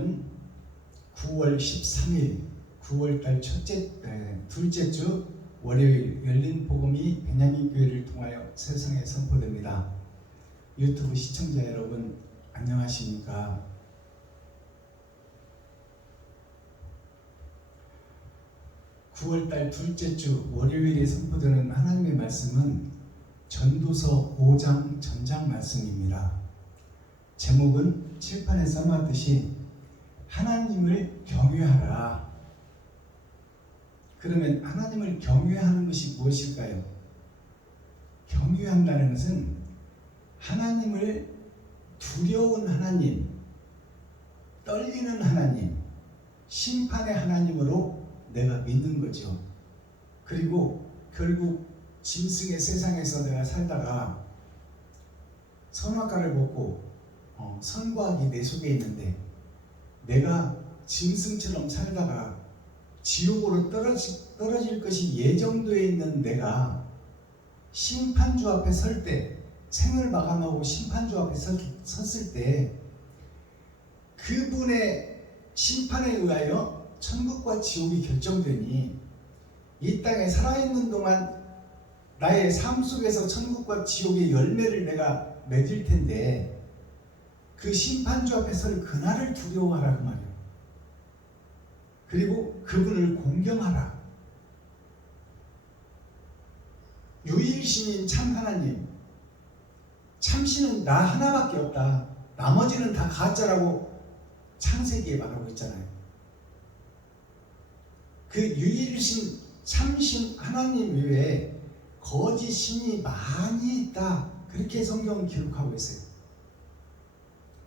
오늘은 9월 13일 9월달 둘째 주 월요일 열린 복음이 베냐민 교회를 통하여 세상에 선포됩니다. 유튜브 시청자 여러분 안녕하십니까? (9월달) 둘째 주 월요일에 선포되는 하나님의 말씀은 전도서 5장 전장 말씀입니다. 제목은 칠판에 써놨듯이 하나님을 경외하라. 그러면 하나님을 경외하는 것이 무엇일까요? 경외한다는 것은 하나님을 두려운 하나님, 떨리는 하나님, 심판의 하나님으로 내가 믿는 거죠. 그리고 결국 짐승의 세상에서 내가 살다가 선악과를 먹고 선과 악이 내 속에 있는데 내가 짐승처럼 살다가 지옥으로 떨어질 것이 예정되어 있는 내가 심판주 앞에 설 때, 생을 마감하고 심판주 앞에 섰을 때 그분의 심판에 의하여 천국과 지옥이 결정되니 이 땅에 살아있는 동안 나의 삶 속에서 천국과 지옥의 열매를 내가 맺을 텐데 그 심판주 앞에 설 그날을 두려워하라 그 말이에요. 그리고 그분을 공경하라. 유일신인 참 하나님, 참신은 나 하나밖에 없다. 나머지는 다 가짜라고 창세기에 말하고 있잖아요. 그 유일신 참신 하나님 외에 거짓 신이 많이 있다. 그렇게 성경은 기록하고 있어요.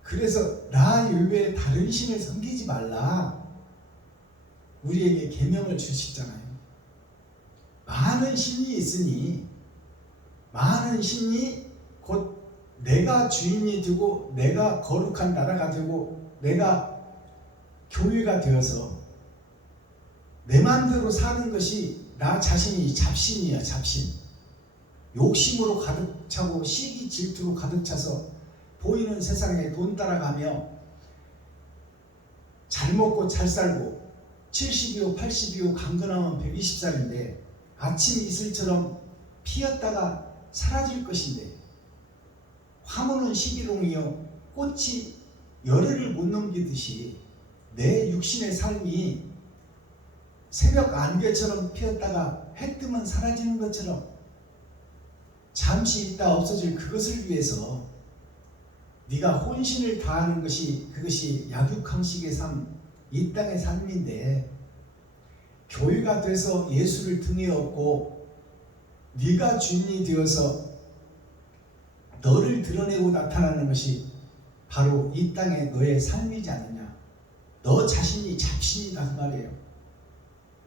그래서 나 외에 다른 신을 섬기지 말라. 우리에게 계명을 주시잖아요. 많은 신이 있으니 많은 신이 곧 내가 주인이 되고 내가 거룩한 나라가 되고 내가 교회가 되어서 내 마음대로 사는 것이 나 자신이 잡신이야. 잡신. 욕심으로 가득 차고 시기 질투로 가득 차서 보이는 세상에 돈 따라가며 잘 먹고 잘 살고 70이요 80이요 강건하면 120살인데 아침 이슬처럼 피었다가 사라질 것인데 화무는 시기롱이요 꽃이 열흘을 못 넘기듯이 내 육신의 삶이 새벽 안개처럼 피었다가 해 뜨면 사라지는 것처럼 잠시 있다 없어질 그것을 위해서 네가 혼신을 다하는 것이 그것이 약육강식의 삶, 이 땅의 삶인데 교회가 돼서 예수를 등에 업고 네가 주인이 되어서 너를 드러내고 나타나는 것이 바로 이 땅의 너의 삶이지 않느냐. 너 자신이 잡신이다 그 말이에요.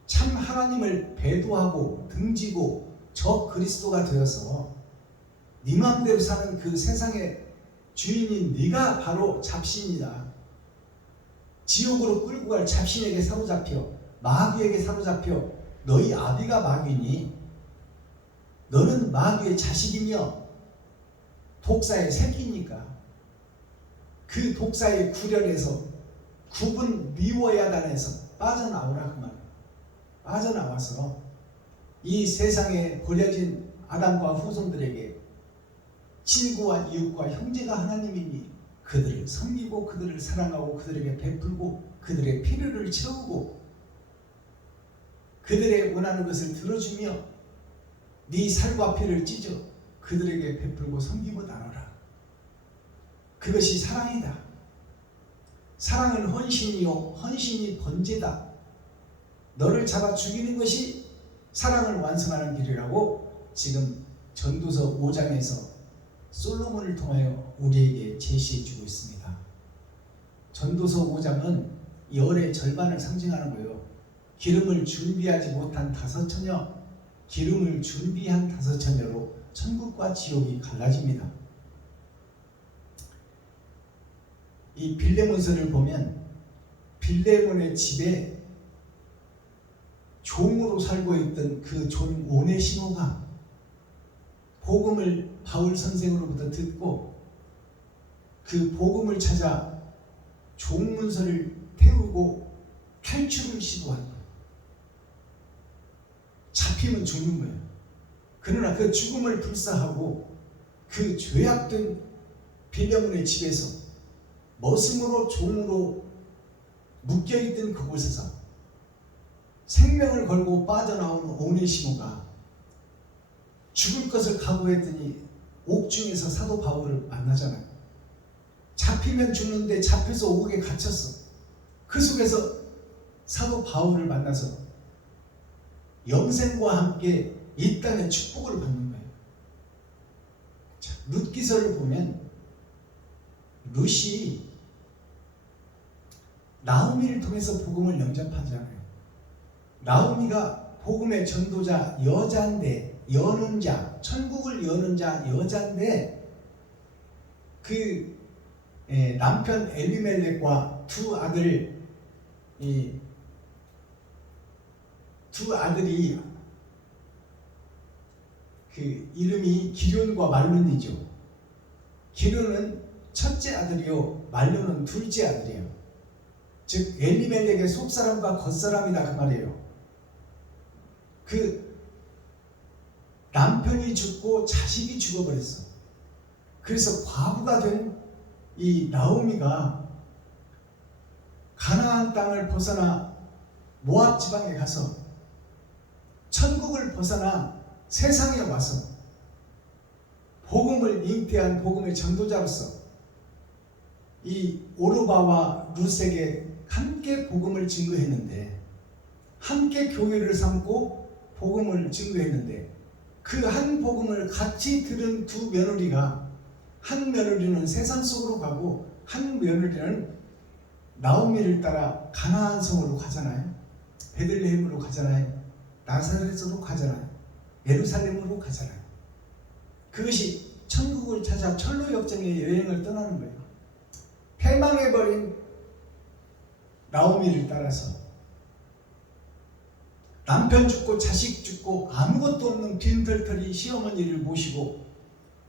참 하나님을 배도하고 등지고 저 그리스도가 되어서 네 마음대로 사는 그 세상의 주인인 네가 바로 잡신이다. 지옥으로 끌고 갈 잡신에게 사로잡혀 마귀에게 사로잡혀 너희 아비가 마귀니 너는 마귀의 자식이며 독사의 새끼니까 그 독사의 구련에서 구분 미워야단에서 빠져나오라 그 말이에요. 빠져나와서 이 세상에 버려진 아담과 후손들에게 친구와 이웃과 형제가 하나님이니 그들을 섬기고 그들을 사랑하고 그들에게 베풀고 그들의 필요를 채우고 그들의 원하는 것을 들어주며 네 살과 피를 찢어 그들에게 베풀고 섬기고 나눠라. 그것이 사랑이다. 사랑은 헌신이요 헌신이 번제다. 너를 잡아 죽이는 것이 사랑을 완성하는 길이라고 지금 전도서 5장에서 솔로몬을 통하여 우리에게 제시해주고 있습니다. 전도서 5장은 열의 절반을 상징하는 거예요. 기름을 준비하지 못한 다섯 처녀, 기름을 준비한 다섯 처녀로 천국과 지옥이 갈라집니다. 이 빌레몬서를 보면 빌레몬의 집에 종으로 살고 있던 그 종 오네시모가 복음을 바울 선생으로부터 듣고 그 복음을 찾아 종문서를 태우고 탈출을 시도한 거예요. 잡히면 죽는 거예요. 그러나 그 죽음을 불사하고 그 죄악된 빌레몬의 집에서 머슴으로 종으로 묶여있던 그곳에서 생명을 걸고 빠져나오는 오네시모가 죽을 것을 각오했더니 옥중에서 사도 바울을 만나잖아요. 잡히면 죽는데 잡혀서 옥에 갇혔어. 그 속에서 사도 바울을 만나서 영생과 함께 이 땅의 축복을 받는 거예요. 자, 룻기서를 보면 룻이 나오미를 통해서 복음을 영접하잖아요. 나오미가 복음의 전도자 여자인데, 여는 자, 천국을 여는 자 여자인데, 그 남편 엘리멜렉과 두 아들이 그 이름이 기럨과 말론이죠. 기럨은 첫째 아들이요, 말론은 둘째 아들이에요. 즉 엘리멜렉의 속사람과 겉사람이다 그 말이에요. 그 남편이 죽고 자식이 죽어버렸어. 그래서 과부가 된 이 나오미가 가나안 땅을 벗어나 모압 지방에 가서 천국을 벗어나 세상에 와서 복음을 잉태한 복음의 전도자로서 이 오르바와 룻에게 함께 복음을 증거했는데, 함께 교회를 삼고 복음을 증거했는데, 그 한 복음을 같이 들은 두 며느리가, 한 며느리는 세상 속으로 가고 한 며느리는 나오미를 따라 가나안 성으로 가잖아요. 베들레헴으로 가잖아요. 나사렛으로 가잖아요. 예루살렘으로 가잖아요. 그것이 천국을 찾아 철로 역정의 여행을 떠나는 거예요. 패망해버린 나오미를 따라서 남편 죽고 자식 죽고 아무것도 없는 빈털터리 시어머니를 모시고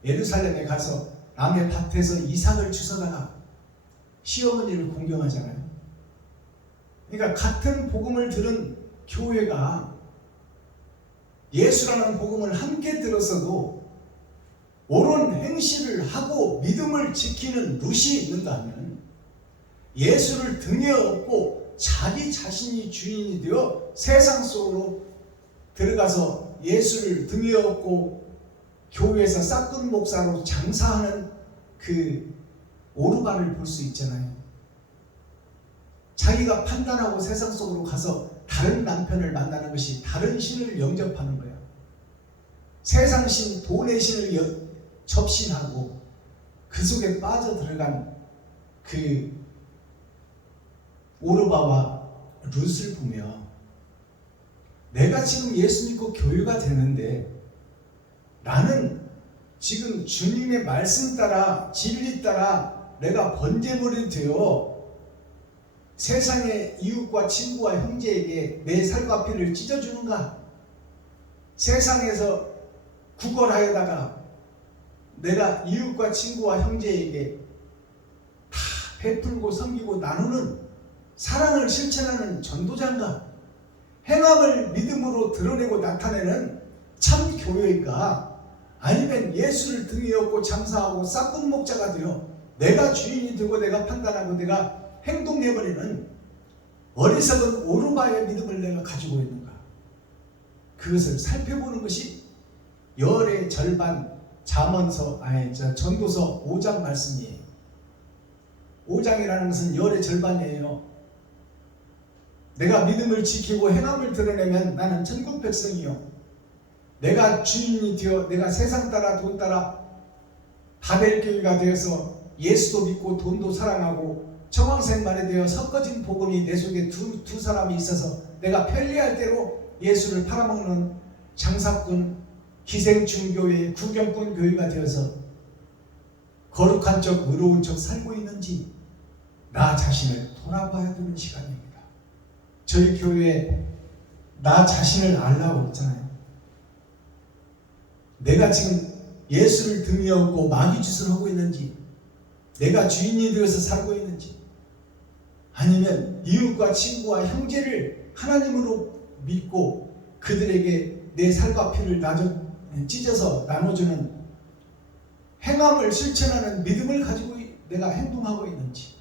예루살렘에 가서 남의 밭에서 이삭을 주워다가 시어머니를 공경하잖아요. 그러니까 같은 복음을 들은 교회가 예수라는 복음을 함께 들었어도 옳은 행실을 하고 믿음을 지키는 룻이 있는가 하면, 예수를 등에 업고 자기 자신이 주인이 되어 세상 속으로 들어가서 예수를 등에 업고 교회에서 싹군 목사로 장사하는 그 오르바를 볼 수 있잖아요. 자기가 판단하고 세상 속으로 가서 다른 남편을 만나는 것이 다른 신을 영접하는 거예요. 세상 신, 돈의 신을 접신하고 그 속에 빠져들어간 그 오르바와 룻을 보며, 내가 지금 예수 믿고 교회가 되는데 나는 지금 주님의 말씀 따라 진리 따라 내가 번제물이 되어 세상의 이웃과 친구와 형제에게 내 살과 피를 찢어주는가? 세상에서 구걸하여다가 내가 이웃과 친구와 형제에게 다 베풀고 섬기고 나누는 사랑을 실천하는 전도자인가? 행함을 믿음으로 드러내고 나타내는 참 교회인가? 아니면 예수를 등에 업고 장사하고 싹군 목자가 되어 내가 주인이 되고 내가 판단하고 내가 행동해버리는 어리석은 오르바의 믿음을 내가 가지고 있는가? 그것을 살펴보는 것이 열의 절반 전도서 5장 말씀이에요. 5장이라는 것은 열의 절반이에요. 내가 믿음을 지키고 행함을 드러내면 나는 천국 백성이요, 내가 주인이 되어 내가 세상 따라 돈 따라 바벨교회가 되어서 예수도 믿고 돈도 사랑하고 청황생만에 되어 섞어진 복음이 내 속에 두 사람이 있어서 내가 편리할 대로 예수를 팔아먹는 장사꾼, 기생충 교회, 구경꾼 교회가 되어서 거룩한 척 의로운 척 살고 있는지 나 자신을 돌아봐야 되는 시간입니다. 저희 교회에 나 자신을 알라고 했잖아요. 내가 지금 예수를 등에 업고 마귀짓을 하고 있는지, 내가 주인이 되어서 살고 있는지, 아니면 이웃과 친구와 형제를 하나님으로 믿고 그들에게 내 살과 피를 찢어서 나눠주는 행함을 실천하는 믿음을 가지고 내가 행동하고 있는지,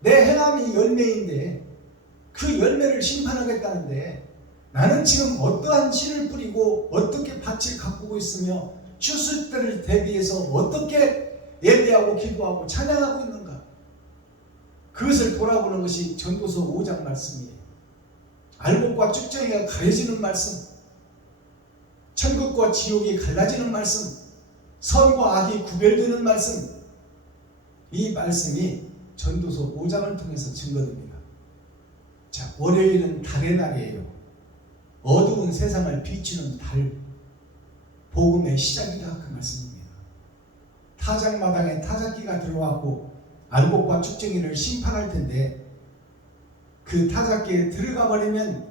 내 행함이 열매인데 그 열매를 심판하겠다는데 나는 지금 어떠한 씨를 뿌리고 어떻게 밭을 가꾸고 있으며 추수 때를 대비해서 어떻게 예배하고 기도하고 찬양하고 있는가, 그것을 돌아보는 것이 전도서 5장 말씀이에요. 알곡과 쭉정이가 가려지는 말씀, 천국과 지옥이 갈라지는 말씀, 선과 악이 구별되는 말씀, 이 말씀이 전도서 5장을 통해서 증거됩니다. 자, 월요일은 달의 날이에요. 어두운 세상을 비추는 달, 복음의 시작이다, 그 말씀입니다. 타작마당에 타작기가 들어왔고 알곡과 쭉정이를 심판할 텐데 그 타작기에 들어가 버리면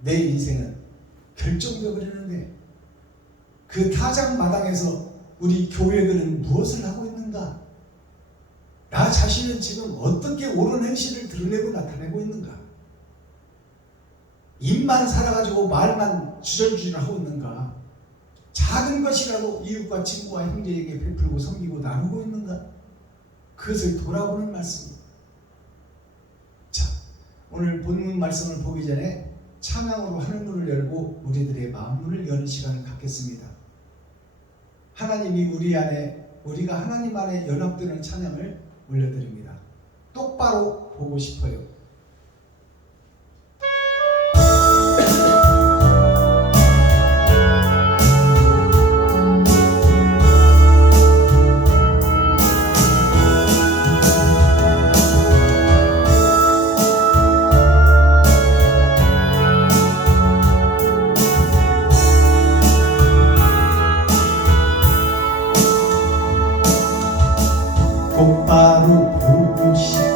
내 인생은 결정되어 버리는데, 그 타작마당에서 우리 교회들은 무엇을 하고 있는가? 나 자신은 지금 어떻게 옳은 행실을 드러내고 나타내고 있는가? 입만 살아가지고 말만 주절주절 하고 있는가? 작은 것이라도 이웃과 친구와 형제에게 베풀고 섬기고 나누고 있는가? 그것을 돌아보는 말씀입니다. 자, 오늘 본문 말씀을 보기 전에 찬양으로 하늘문을 열고 우리들의 마음문을 여는 시간을 갖겠습니다. 하나님이 우리가 하나님 안에 연합되는 찬양을 올려드립니다. 똑바로 보고 싶어요. 똑바로 보고 싶어요.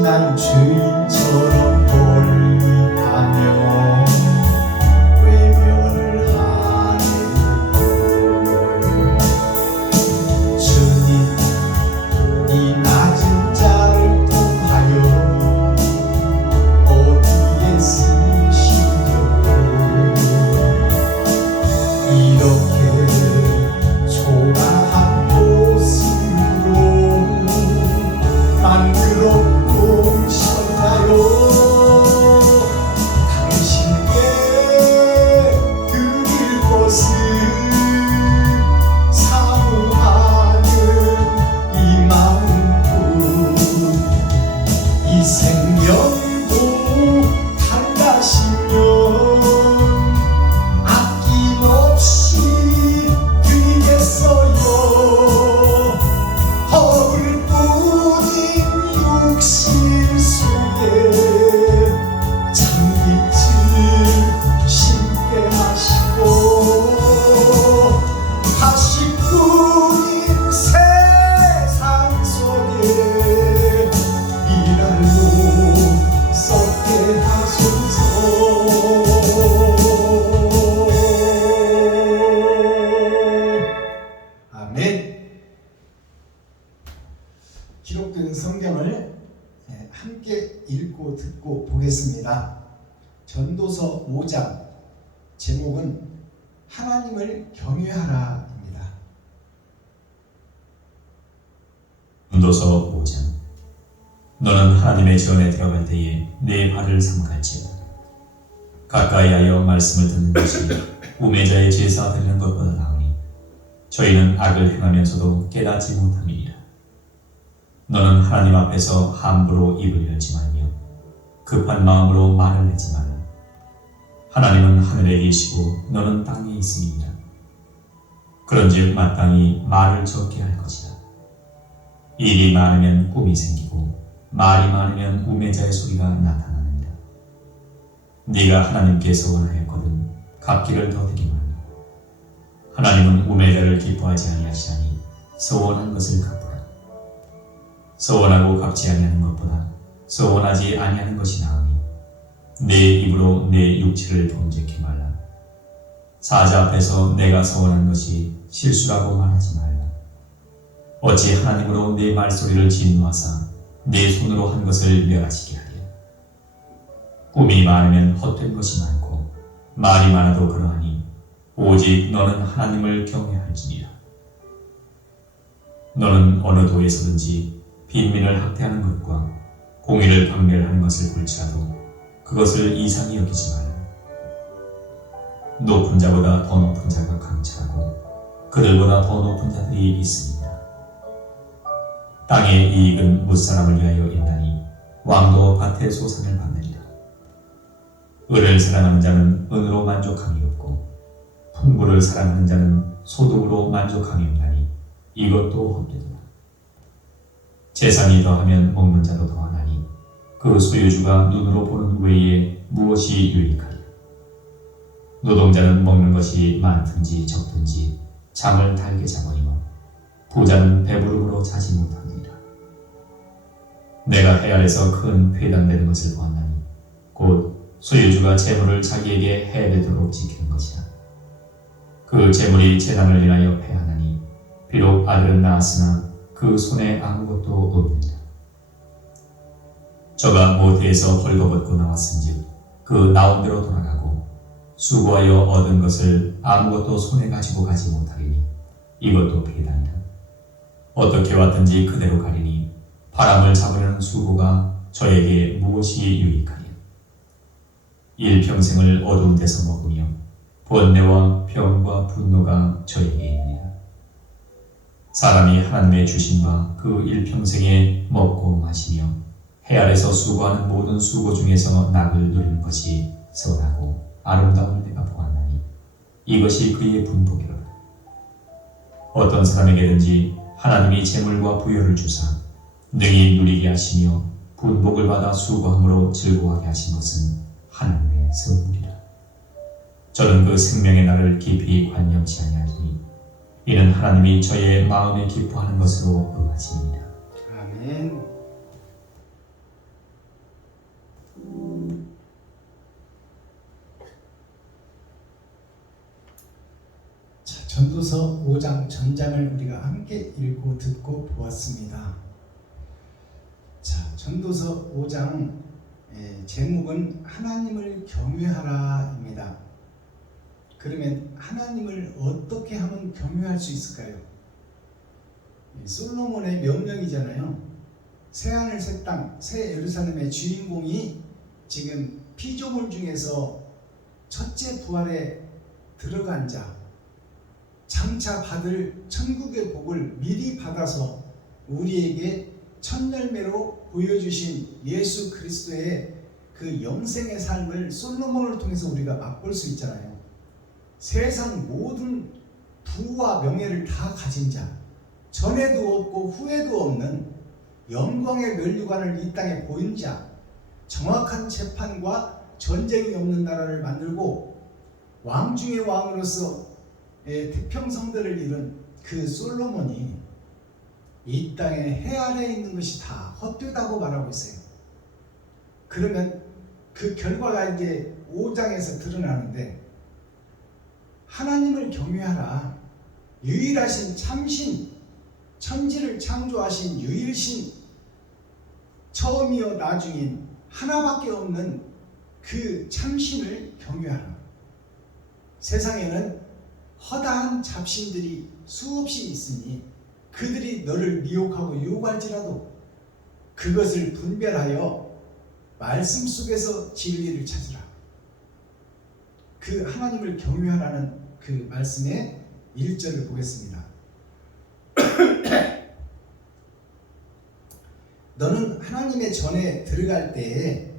난 주인처럼 멀리하며 외면을 하네요. 주님, 이 낮은 자를 통하여 어디에 쓰시려고 이렇게 초라한 모습으로 만들어 오셨나요? 당신께 드릴 것은 사모하는 이 마음뿐. 이 생명도 달라시면 아낌없이 드리겠어요. 허울뿐인 육신 속에 장미를 심게 하시고 가시꾼인 세상 속에 이날로 썩게 하소서. 아멘. 기록된 성경을 함께 읽고 듣고 보겠습니다. 전도서 5장 제목은 하나님을 경외하라입니다. 전도서 5장. 너는 하나님의 전에 들어갈 때에 내 발을 삼갈지어다. 가까이 하여 말씀을 듣는 것이 우매자의 제사 드리는 것보다 나으니 저희는 악을 행하면서도 깨닫지 못함이니라. 너는 하나님 앞에서 함부로 입을 열지 말며 급한 마음으로 말을 내지 말라. 하나님은 하늘에 계시고 너는 땅에 있음이니라. 그런즉 마땅히 말을 적게 할 것이다. 일이 많으면 꿈이 생기고 말이 많으면 우매자의 소리가 나타나느니라. 네가 하나님께서 원하였거든 갚기를 더 드리 말라. 하나님은 우매자를 기뻐하지 아니하시나니 서원한 것을 갚으라. 서원하고 갚지 아니하는 것보다 서원하지 아니하는 것이 나으니 내 입으로 내 육체를 범죄케 말라. 사자 앞에서 내가 서원한 것이 실수라고 말하지 말라. 어찌 하나님으로 내 말소리를 진노하사 내 손으로 한 것을 멸하시게 하랴. 꿈이 많으면 헛된 것이 많고 말이 많아도 그러하니 오직 너는 하나님을 경외할지니라. 너는 어느 도에서든지 빈민을 학대하는 것과 공의를 박멸하는 것을 볼지라도 그것을 이상히 여기지 말라. 높은 자보다 더 높은 자가 강철하고 그들보다 더 높은 자들이 있습니다. 땅의 이익은 무사람을 위하여 있나니 왕도 밭의 소산을 받느니라. 을을 사랑하는 자는 은으로 만족함이 없고 풍부를 사랑하는 자는 소득으로 만족함이 없나니 이것도 헛되도다. 재산이 더하면 먹는 자도 더하나니 그 소유주가 눈으로 보는 외에 무엇이 유익하리요. 노동자는 먹는 것이 많든지 적든지 잠을 달게 자버리며 부자는 배부름으로 자지 못합니다. 내가 해 아래서 큰 회당되는 것을 보았나니 곧 소유주가 재물을 자기에게 해되도록 지키는 것이라. 그 재물이 재난을 인하여 패하나니 비록 아들은 낳았으나 그 손에 아무것도 없느니라. 저가 모태에서 벌거벗고 나왔은즉 그 나온 대로 돌아가고 수고하여 얻은 것을 아무것도 손에 가지고 가지 못하리니 이것도 배단이라. 어떻게 왔든지 그대로 가리니 바람을 잡으려는 수고가 저에게 무엇이 유익하리요. 일평생을 어두운 데서 먹으며 번뇌와 병과 분노가 저에게 있느니라. 사람이 하나님의 주심과 그 일평생에 먹고 마시며 해 아래서 수고하는 모든 수고 중에서 낙을 누리는 것이 선하고 아름다움을 내가 보았나니 이것이 그의 분복이로다. 어떤 사람에게든지 하나님이 재물과 부여를 주사 능히 누리게 하시며 분복을 받아 수고함으로 즐거워하게 하신 것은 하나님의 선물이라. 저는 그 생명의 날을 깊이 관념치 아니하리니 이는 하나님이 저의 마음에 기뻐하는 것으로 응하시니라. 아멘. 전도서 5장 전장을 우리가 함께 읽고 듣고 보았습니다. 자, 전도서 5장 제목은 하나님을 경외하라입니다. 그러면 하나님을 어떻게 하면 경외할 수 있을까요? 솔로몬의 명령이잖아요. 새하늘 새 땅 새 예루살렘의 주인공이 지금 피조물 중에서 첫째 부활에 들어간 자, 장차 받을 천국의 복을 미리 받아서 우리에게 첫 열매로 보여주신 예수 그리스도의 그 영생의 삶을 솔로몬을 통해서 우리가 맛볼 수 있잖아요. 세상 모든 부와 명예를 다 가진 자, 전에도 없고 후에도 없는 영광의 면류관을 이 땅에 보인 자, 정확한 재판과 전쟁이 없는 나라를 만들고 왕 중의 왕으로서 태평성대를 이룬 그 솔로몬이 이 땅에 해 아래에 있는 것이 다 헛되다고 말하고 있어요. 그러면 그 결과가 이제 5장에서 드러나는데, 하나님을 경외하라. 유일하신 참신, 천지를 창조하신 유일신, 처음이요 나중인 하나밖에 없는 그 참신을 경외하라. 세상에는 허다한 잡신들이 수없이 있으니 그들이 너를 미혹하고 유혹할지라도 그것을 분별하여 말씀 속에서 진리를 찾으라. 그 하나님을 경외하라는 그 말씀의 1절을 보겠습니다. 너는 하나님의 전에 들어갈 때에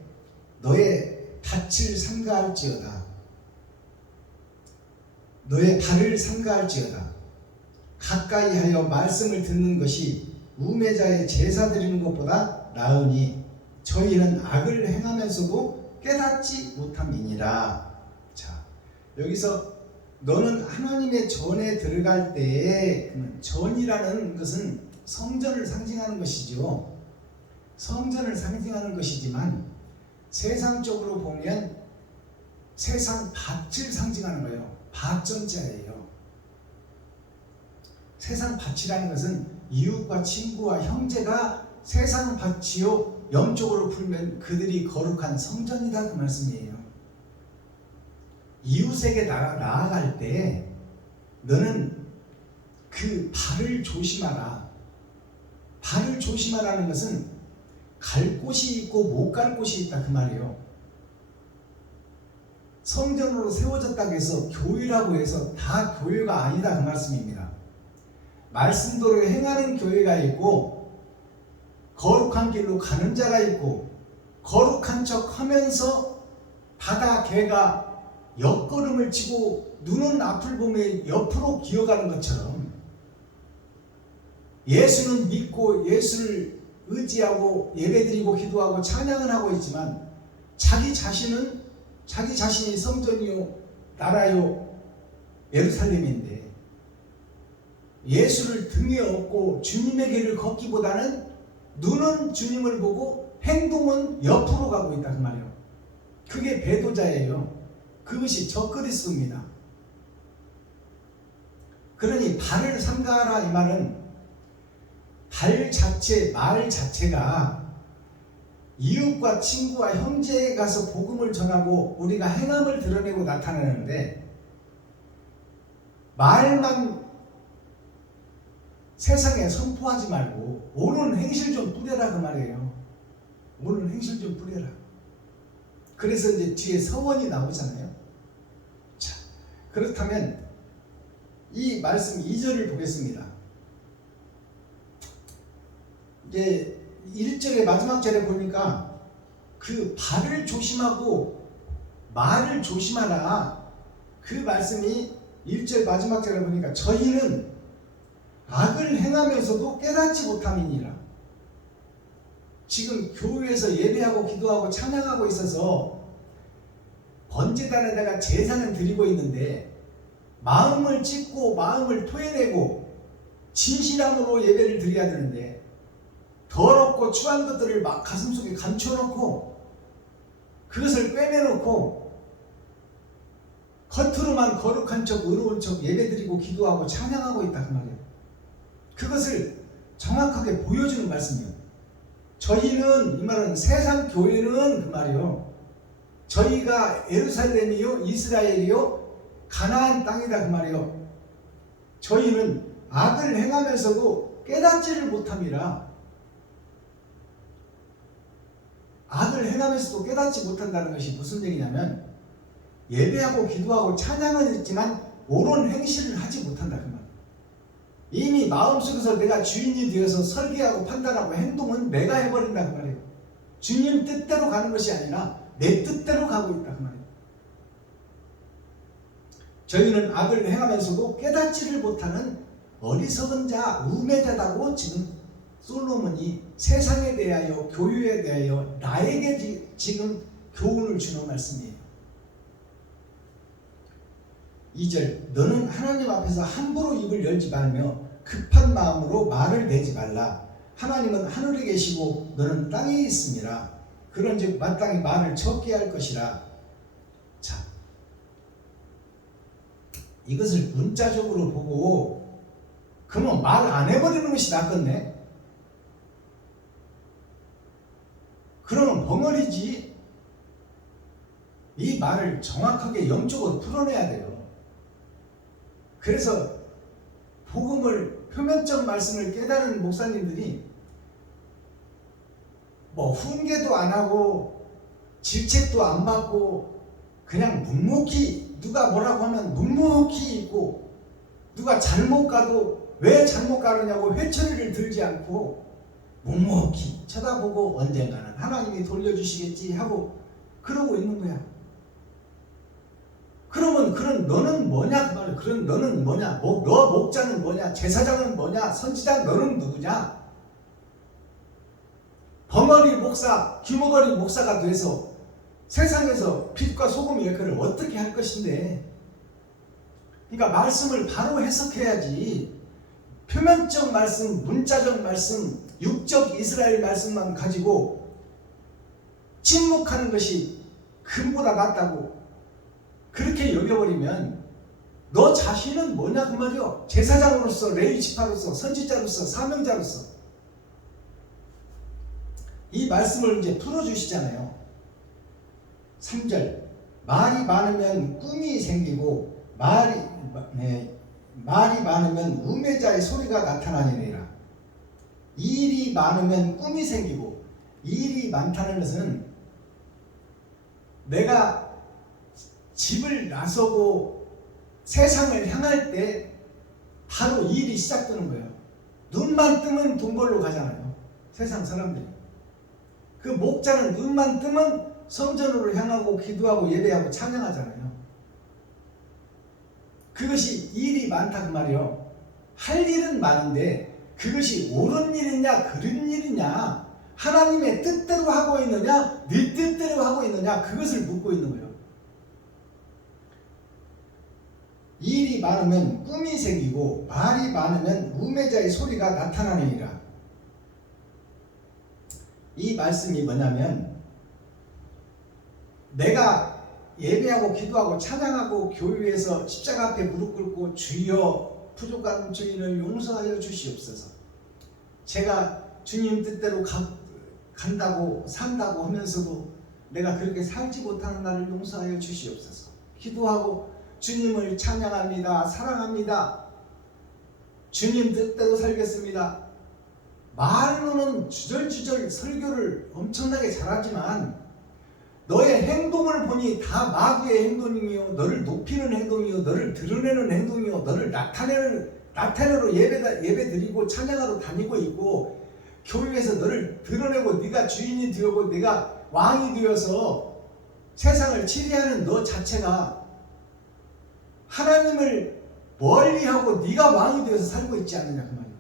너의 닻을 삼가할지어다. 너의 발을 삼가할지어다. 가까이 하여 말씀을 듣는 것이 우매자의 제사 드리는 것보다 나으니 저희는 악을 행하면서도 깨닫지 못함이니라. 자, 여기서 너는 하나님의 전에 들어갈 때에, 전이라는 것은 성전을 상징하는 것이죠. 성전을 상징하는 것이지만 세상적으로 보면 세상 밭을 상징하는 거예요. 밭전자예요. 세상 밭이라는 것은 이웃과 친구와 형제가 세상 밭이요, 영적으로 풀면 그들이 거룩한 성전이다, 그 말씀이에요. 이웃에게 나아갈 때 너는 그 발을 조심하라. 발을 조심하라는 것은 갈 곳이 있고 못 갈 곳이 있다, 그 말이에요. 성전으로 세워졌다고 해서 교회라고 해서 다 교회가 아니다, 그 말씀입니다. 말씀대로 행하는 교회가 있고 거룩한 길로 가는 자가 있고 거룩한 척 하면서 바다 개가 옆걸음을 치고 눈은 앞을 보며 옆으로 기어가는 것처럼 예수는 믿고 예수를 의지하고 예배드리고 기도하고 찬양을 하고 있지만 자기 자신이 성전이요 나라요 예루살렘인데 예수를 등에 업고 주님의 길을 걷기보다는 눈은 주님을 보고 행동은 옆으로 가고 있다, 그 말이에요. 그게 배도자예요. 그것이 적그리스도입니다. 그러니 발을 삼가하라, 이 말은 발 자체, 말 자체가 이웃과 친구와 형제에 가서 복음을 전하고 우리가 행함을 드러내고 나타내는데, 말만 세상에 선포하지 말고 옳은 행실 좀 뿌려라, 그 말이에요. 옳은 행실 좀 뿌려라. 그래서 이제 뒤에 서원이 나오잖아요. 자, 그렇다면 이 말씀 2절을 보겠습니다. 이제 1절의 마지막 절에 보니까 그 발을 조심하고 말을 조심하라, 그 말씀이 1절 마지막 절에 보니까 저희는 악을 행하면서도 깨닫지 못함이니라. 지금 교회에서 예배하고 기도하고 찬양하고 있어서 번제단에다가 제사는 드리고 있는데 마음을 찢고 마음을 토해내고 진실함으로 예배를 드려야 되는데 더럽고 추한 것들을 막 가슴속에 감춰놓고 그것을 꿰매놓고 겉으로만 거룩한 척 의로운 척 예배드리고 기도하고 찬양하고 있다 그 말이에요. 그것을 정확하게 보여주는 말씀이에요. 저희는 이 말은 세상 교회는 그 말이요. 저희가 예루살렘이요 이스라엘이요 가나안 땅이다 그 말이요. 저희는 악을 행하면서도 깨닫지를 못함이라. 악을 행하면서도 깨닫지 못한다는 것이 무슨 얘기냐면 예배하고 기도하고 찬양은 있지만 옳은 행실을 하지 못한다 그 말. 이미 마음속에서 내가 주인이 되어서 설계하고 판단하고 행동은 내가 해버린다 그 말이에요. 주님 뜻대로 가는 것이 아니라 내 뜻대로 가고 있다 그 말이에요. 저희는 악을 행하면서도 깨닫지를 못하는 어리석은 자, 우매자다고 지금 솔로몬이 세상에 대하여 교회에 대하여 나에게 지금 교훈을 주는 말씀이에요. 2절 너는 하나님 앞에서 함부로 입을 열지 말며 급한 마음으로 말을 내지 말라. 하나님은 하늘에 계시고 너는 땅에 있음이라. 그런즉 마땅히 말을 적게 할 것이라. 자, 이것을 문자적으로 보고 그러면 말 안 해버리는 것이 낫겠네. 그러면 벙어리지. 이 말을 정확하게 영적으로 풀어내야 돼요. 그래서 복음을 표면적 말씀을 깨달은 목사님들이 뭐 훈계도 안 하고 질책도 안 받고 그냥 묵묵히 누가 뭐라고 하면 묵묵히 있고 누가 잘못 가도 왜 잘못 가느냐고 회초리를 들지 않고 묵묵히 쳐다보고 언젠가는 하나님이 돌려주시겠지 하고 그러고 있는 거야. 그러면 그런 너는 뭐냐 그 말이야. 그런 너는 뭐냐? 너 목자는 뭐냐? 제사장은 뭐냐? 선지자 너는 누구냐? 벙어리 목사, 귀머거리 목사가 돼서 세상에서 빛과 소금의 역할을 어떻게 할 것인데? 그러니까 말씀을 바로 해석해야지. 표면적 말씀, 문자적 말씀, 육적 이스라엘 말씀만 가지고 침묵하는 것이 금보다 낫다고 그렇게 여겨버리면 너 자신은 뭐냐 그 말이요. 제사장으로서, 레위 지파로서, 선지자로서, 사명자로서 이 말씀을 이제 풀어주시잖아요. 3절 말이 많으면 꿈이 생기고 말이 많으면 우매자의 소리가 나타나니라. 일이 많으면 꿈이 생기고, 일이 많다는 것은 내가 집을 나서고 세상을 향할 때 바로 일이 시작되는 거예요. 눈만 뜨면 돈 벌러 가잖아요. 세상 사람들이. 그 목자는 눈만 뜨면 성전으로 향하고 기도하고 예배하고 찬양하잖아요. 그것이 일이 많다 그 말이요. 할 일은 많은데 그것이 옳은 일이냐 그른 일이냐 하나님의 뜻대로 하고 있느냐 네 뜻대로 하고 있느냐 그것을 묻고 있는 거예요. 일이 많으면 꿈이 생기고 말이 많으면 우매자의 소리가 나타나느니라. 이 말씀이 뭐냐면 내가 예배하고 기도하고 찬양하고 교회에서 십자가 앞에 무릎 꿇고 주여 부족한 죄인을 용서하여 주시옵소서. 제가 주님 뜻대로 간다고 산다고 하면서도 내가 그렇게 살지 못하는 나를 용서하여 주시옵소서. 기도하고 주님을 찬양합니다. 사랑합니다. 주님 뜻대로 살겠습니다. 말로는 주절주절 설교를 엄청나게 잘하지만 너의 행동을 보니 다 마귀의 행동이요 너를 높이는 행동이요 너를 드러내는 행동이요 너를 나타내러 예배 드리고 찬양하러 다니고 있고 교회에서 너를 드러내고 네가 주인이 되고 네가 왕이 되어서 세상을 치리하는 너 자체가 하나님을 멀리하고 네가 왕이 되어서 살고 있지 않느냐 그 말이야.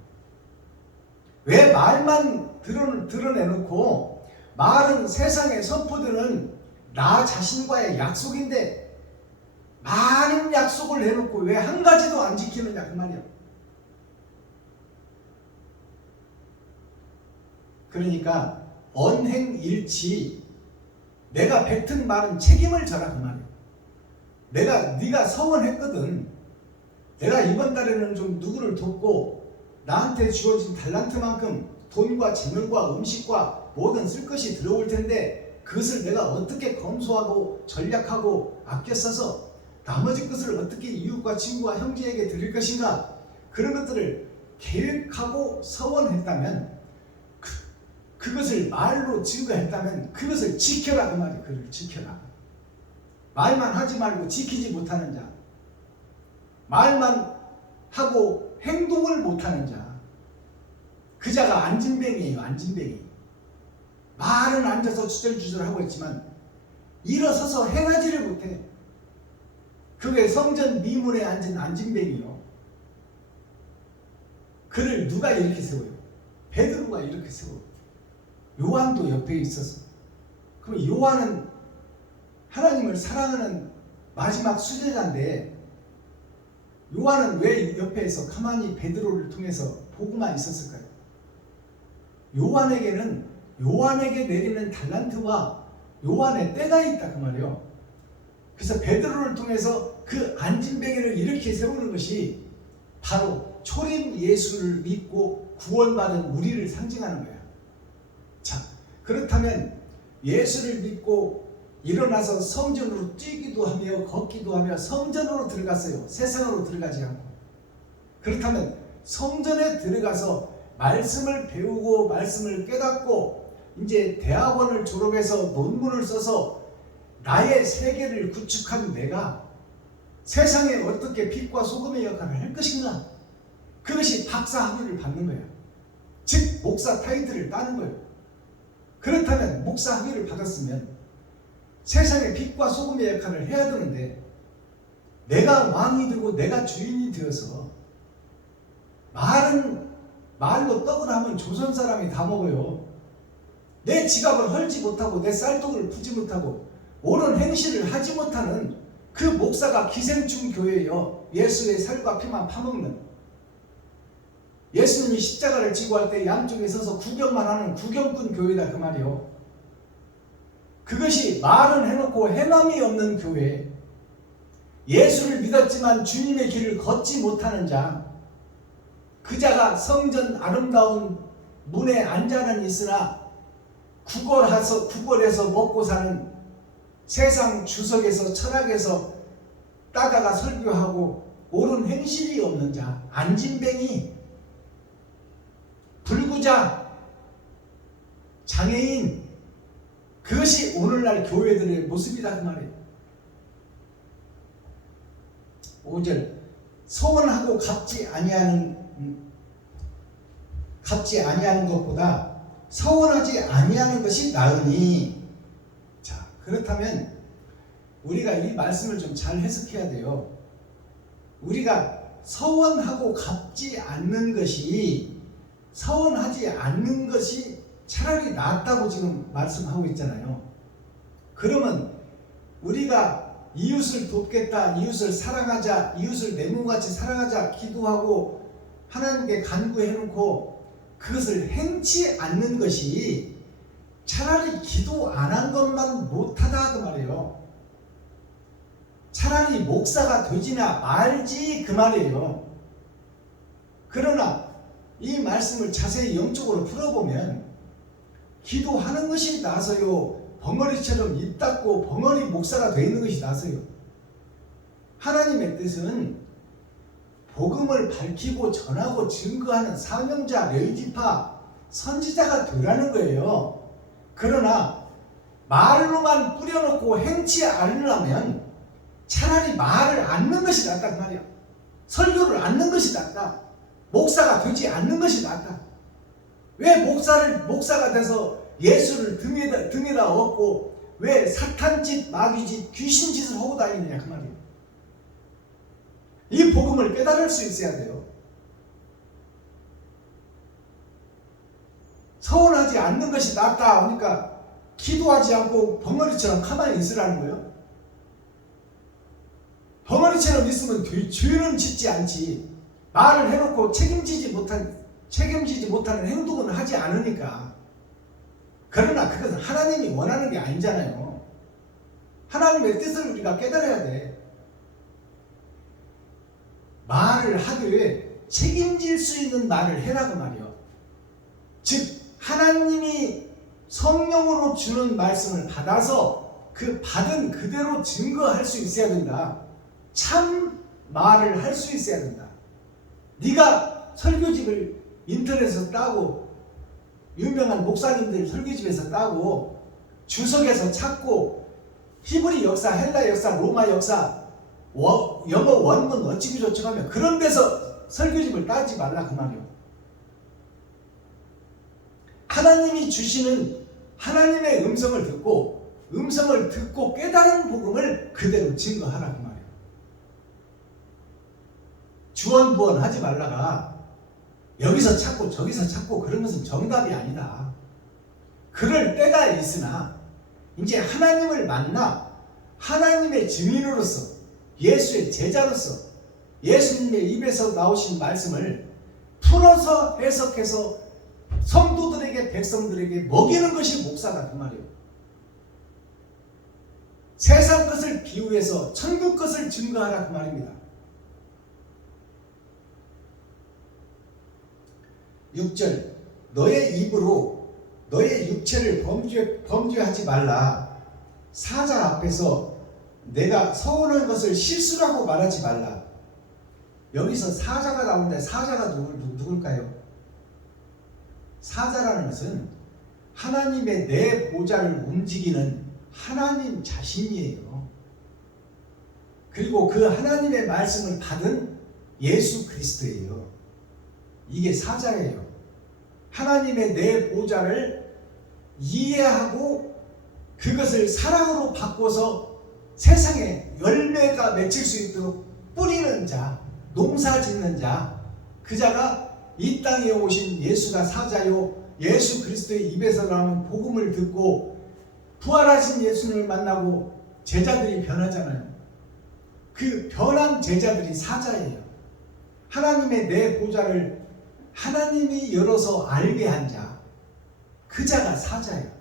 왜 말만 드러내놓고 말은 세상에 선포되는 나 자신과의 약속인데 많은 약속을 해놓고 왜 한 가지도 안 지키느냐 그 말이야. 그러니까 언행일치 내가 뱉은 말은 책임을 져라 그 말이야. 네가 서원했거든. 내가 이번 달에는 좀 누구를 돕고 나한테 주어진 달란트만큼 돈과 재물과 음식과 모든 쓸 것이 들어올 텐데 그것을 내가 어떻게 검소하고 전략하고 아껴 써서 나머지 것을 어떻게 이웃과 친구와 형제에게 드릴 것인가, 그런 것들을 계획하고 서원했다면, 그것을 말로 증거했다면 그것을 지켜라, 그 말이에요. 그를 지켜라. 말만 하지 말고 지키지 못하는 자, 말만 하고 행동을 못하는 자, 그 자가 안진뱅이에요. 안진뱅이. 말은 앉아서 주절주절하고 있지만 일어서서 행하지를 못해. 그게 성전 미문에 앉은 안진뱅이요. 그를 누가 이렇게 세워요? 베드로가 이렇게 세워요. 요한도 옆에 있어서. 그럼 요한은 하나님을 사랑하는 마지막 수제자인데 요한은 왜 옆에서 가만히 베드로를 통해서 보고만 있었을까요? 요한에게 내리는 달란트와 요한의 때가 있다, 그 말이에요. 그래서 베드로를 통해서 그 안진뱅이를 이렇게 세우는 것이 바로 초림 예수를 믿고 구원받은 우리를 상징하는 거야. 자, 그렇다면 예수를 믿고 일어나서 성전으로 뛰기도 하며 걷기도 하며 성전으로 들어갔어요. 세상으로 들어가지 않고. 그렇다면 성전에 들어가서 말씀을 배우고 말씀을 깨닫고 이제 대학원을 졸업해서 논문을 써서 나의 세계를 구축한 내가 세상에 어떻게 빛과 소금의 역할을 할 것인가? 그것이 박사 학위를 받는 거예요. 즉 목사 타이틀을 따는 거예요. 그렇다면 목사 학위를 받았으면 세상에 빛과 소금의 역할을 해야 되는데 내가 왕이 되고 내가 주인이 되어서 말로 떡을 하면 조선 사람이 다 먹어요. 내 지갑을 헐지 못하고 내 쌀떡을 푸지 못하고 옳은 행실을 하지 못하는 그 목사가 기생충 교회예요. 예수의 살과 피만 파먹는. 예수님이 십자가를 지고 할 때 양쪽에 서서 구경만 하는 구경꾼 교회다, 그 말이요. 그것이 말은 해놓고 행함이 없는 교회. 예수를 믿었지만 주님의 길을 걷지 못하는 자, 그 자가 성전 아름다운 문에 앉아는 있으나 구걸해서 먹고 사는, 세상 주석에서 철학에서 따다가 설교하고 옳은 행실이 없는 자, 안진뱅이, 불구자, 장애인, 그것이 오늘날 교회들의 모습이다, 그 말이에요. 5절, 소원하고 갚지 아니하는 것보다 서원하지 아니하는 것이 나으니. 자, 그렇다면 우리가 이 말씀을 좀 잘 해석해야 돼요. 우리가 서원하고 갚지 않는 것이, 서원하지 않는 것이 차라리 낫다고 지금 말씀하고 있잖아요. 그러면 우리가 이웃을 돕겠다, 이웃을 사랑하자, 이웃을 내 몸같이 사랑하자 기도하고 하나님께 간구해놓고 그것을 행치 않는 것이 차라리 기도 안 한 것만 못하다, 그 말이에요. 차라리 목사가 되지나 말지, 그 말이에요. 그러나 이 말씀을 자세히 영적으로 풀어보면 기도하는 것이 나서요, 벙어리처럼 입 닫고 벙어리 목사가 되어 있는 것이 나서요. 하나님의 뜻은 복음을 밝히고 전하고 증거하는 사명자, 레위지파, 선지자가 되라는 거예요. 그러나 말로만 뿌려놓고 행치 않으려면 차라리 말을 않는 것이 낫다, 그 말이야. 설교를 않는 것이 낫다. 목사가 되지 않는 것이 낫다. 왜 목사가 돼서 예수를 등에다 업고 왜 사탄짓, 마귀짓, 귀신짓을 하고 다니느냐, 그 말이에요. 이 복음을 깨달을 수 있어야 돼요. 서운하지 않는 것이 낫다 하니까 기도하지 않고 벙어리처럼 가만히 있으라는 거예요. 벙어리처럼 있으면 죄는 짓지 않지. 말을 해놓고 책임지지 못하는 행동은 하지 않으니까. 그러나 그것은 하나님이 원하는 게 아니잖아요. 하나님의 뜻을 우리가 깨달아야 돼. 말을 하되 책임질 수 있는 말을 해라 그 말이요. 즉 하나님이 성령으로 주는 말씀을 받아서 그 받은 그대로 증거할 수 있어야 된다. 참 말을 할 수 있어야 된다. 네가 설교집을 인터넷에서 따고 유명한 목사님들 설교집에서 따고 주석에서 찾고 히브리 역사, 헬라 역사, 로마 역사, 영어 원문 어찌고 저찌고 하면 그런 데서 설교집을 따지 말라 그 말이요. 하나님이 주시는 하나님의 음성을 듣고 깨달은 복음을 그대로 증거하라 그 말이에요. 주원부원 하지 말라가 여기서 찾고 저기서 찾고 그런 것은 정답이 아니다. 그럴 때가 있으나 이제 하나님을 만나 하나님의 증인으로서 예수의 제자로서 예수님의 입에서 나오신 말씀을 풀어서 해석해서 성도들에게 백성들에게 먹이는 것이 목사다 그 말이에요. 세상 것을 비유해서 천국 것을 증거하라 그 말입니다. 6절 너의 입으로 너의 육체를 범죄하지 말라. 사자 앞에서 내가 서운한 것을 실수라고 말하지 말라. 여기서 사자가 나오는데 사자가 누굴까요? 사자라는 것은 하나님의 내 보좌를 움직이는 하나님 자신이에요. 그리고 그 하나님의 말씀을 받은 예수 그리스도예요. 이게 사자예요. 하나님의 내 보좌를 이해하고 그것을 사랑으로 바꿔서 세상에 열매가 맺힐 수 있도록 뿌리는 자, 농사 짓는 자, 그 자가 이 땅에 오신 예수가 사자요, 예수 그리스도의 입에서 나오는 복음을 듣고 부활하신 예수님을 만나고 제자들이 변하잖아요. 그 변한 제자들이 사자예요. 하나님의 내 보좌를 하나님이 열어서 알게 한 자, 그 자가 사자예요.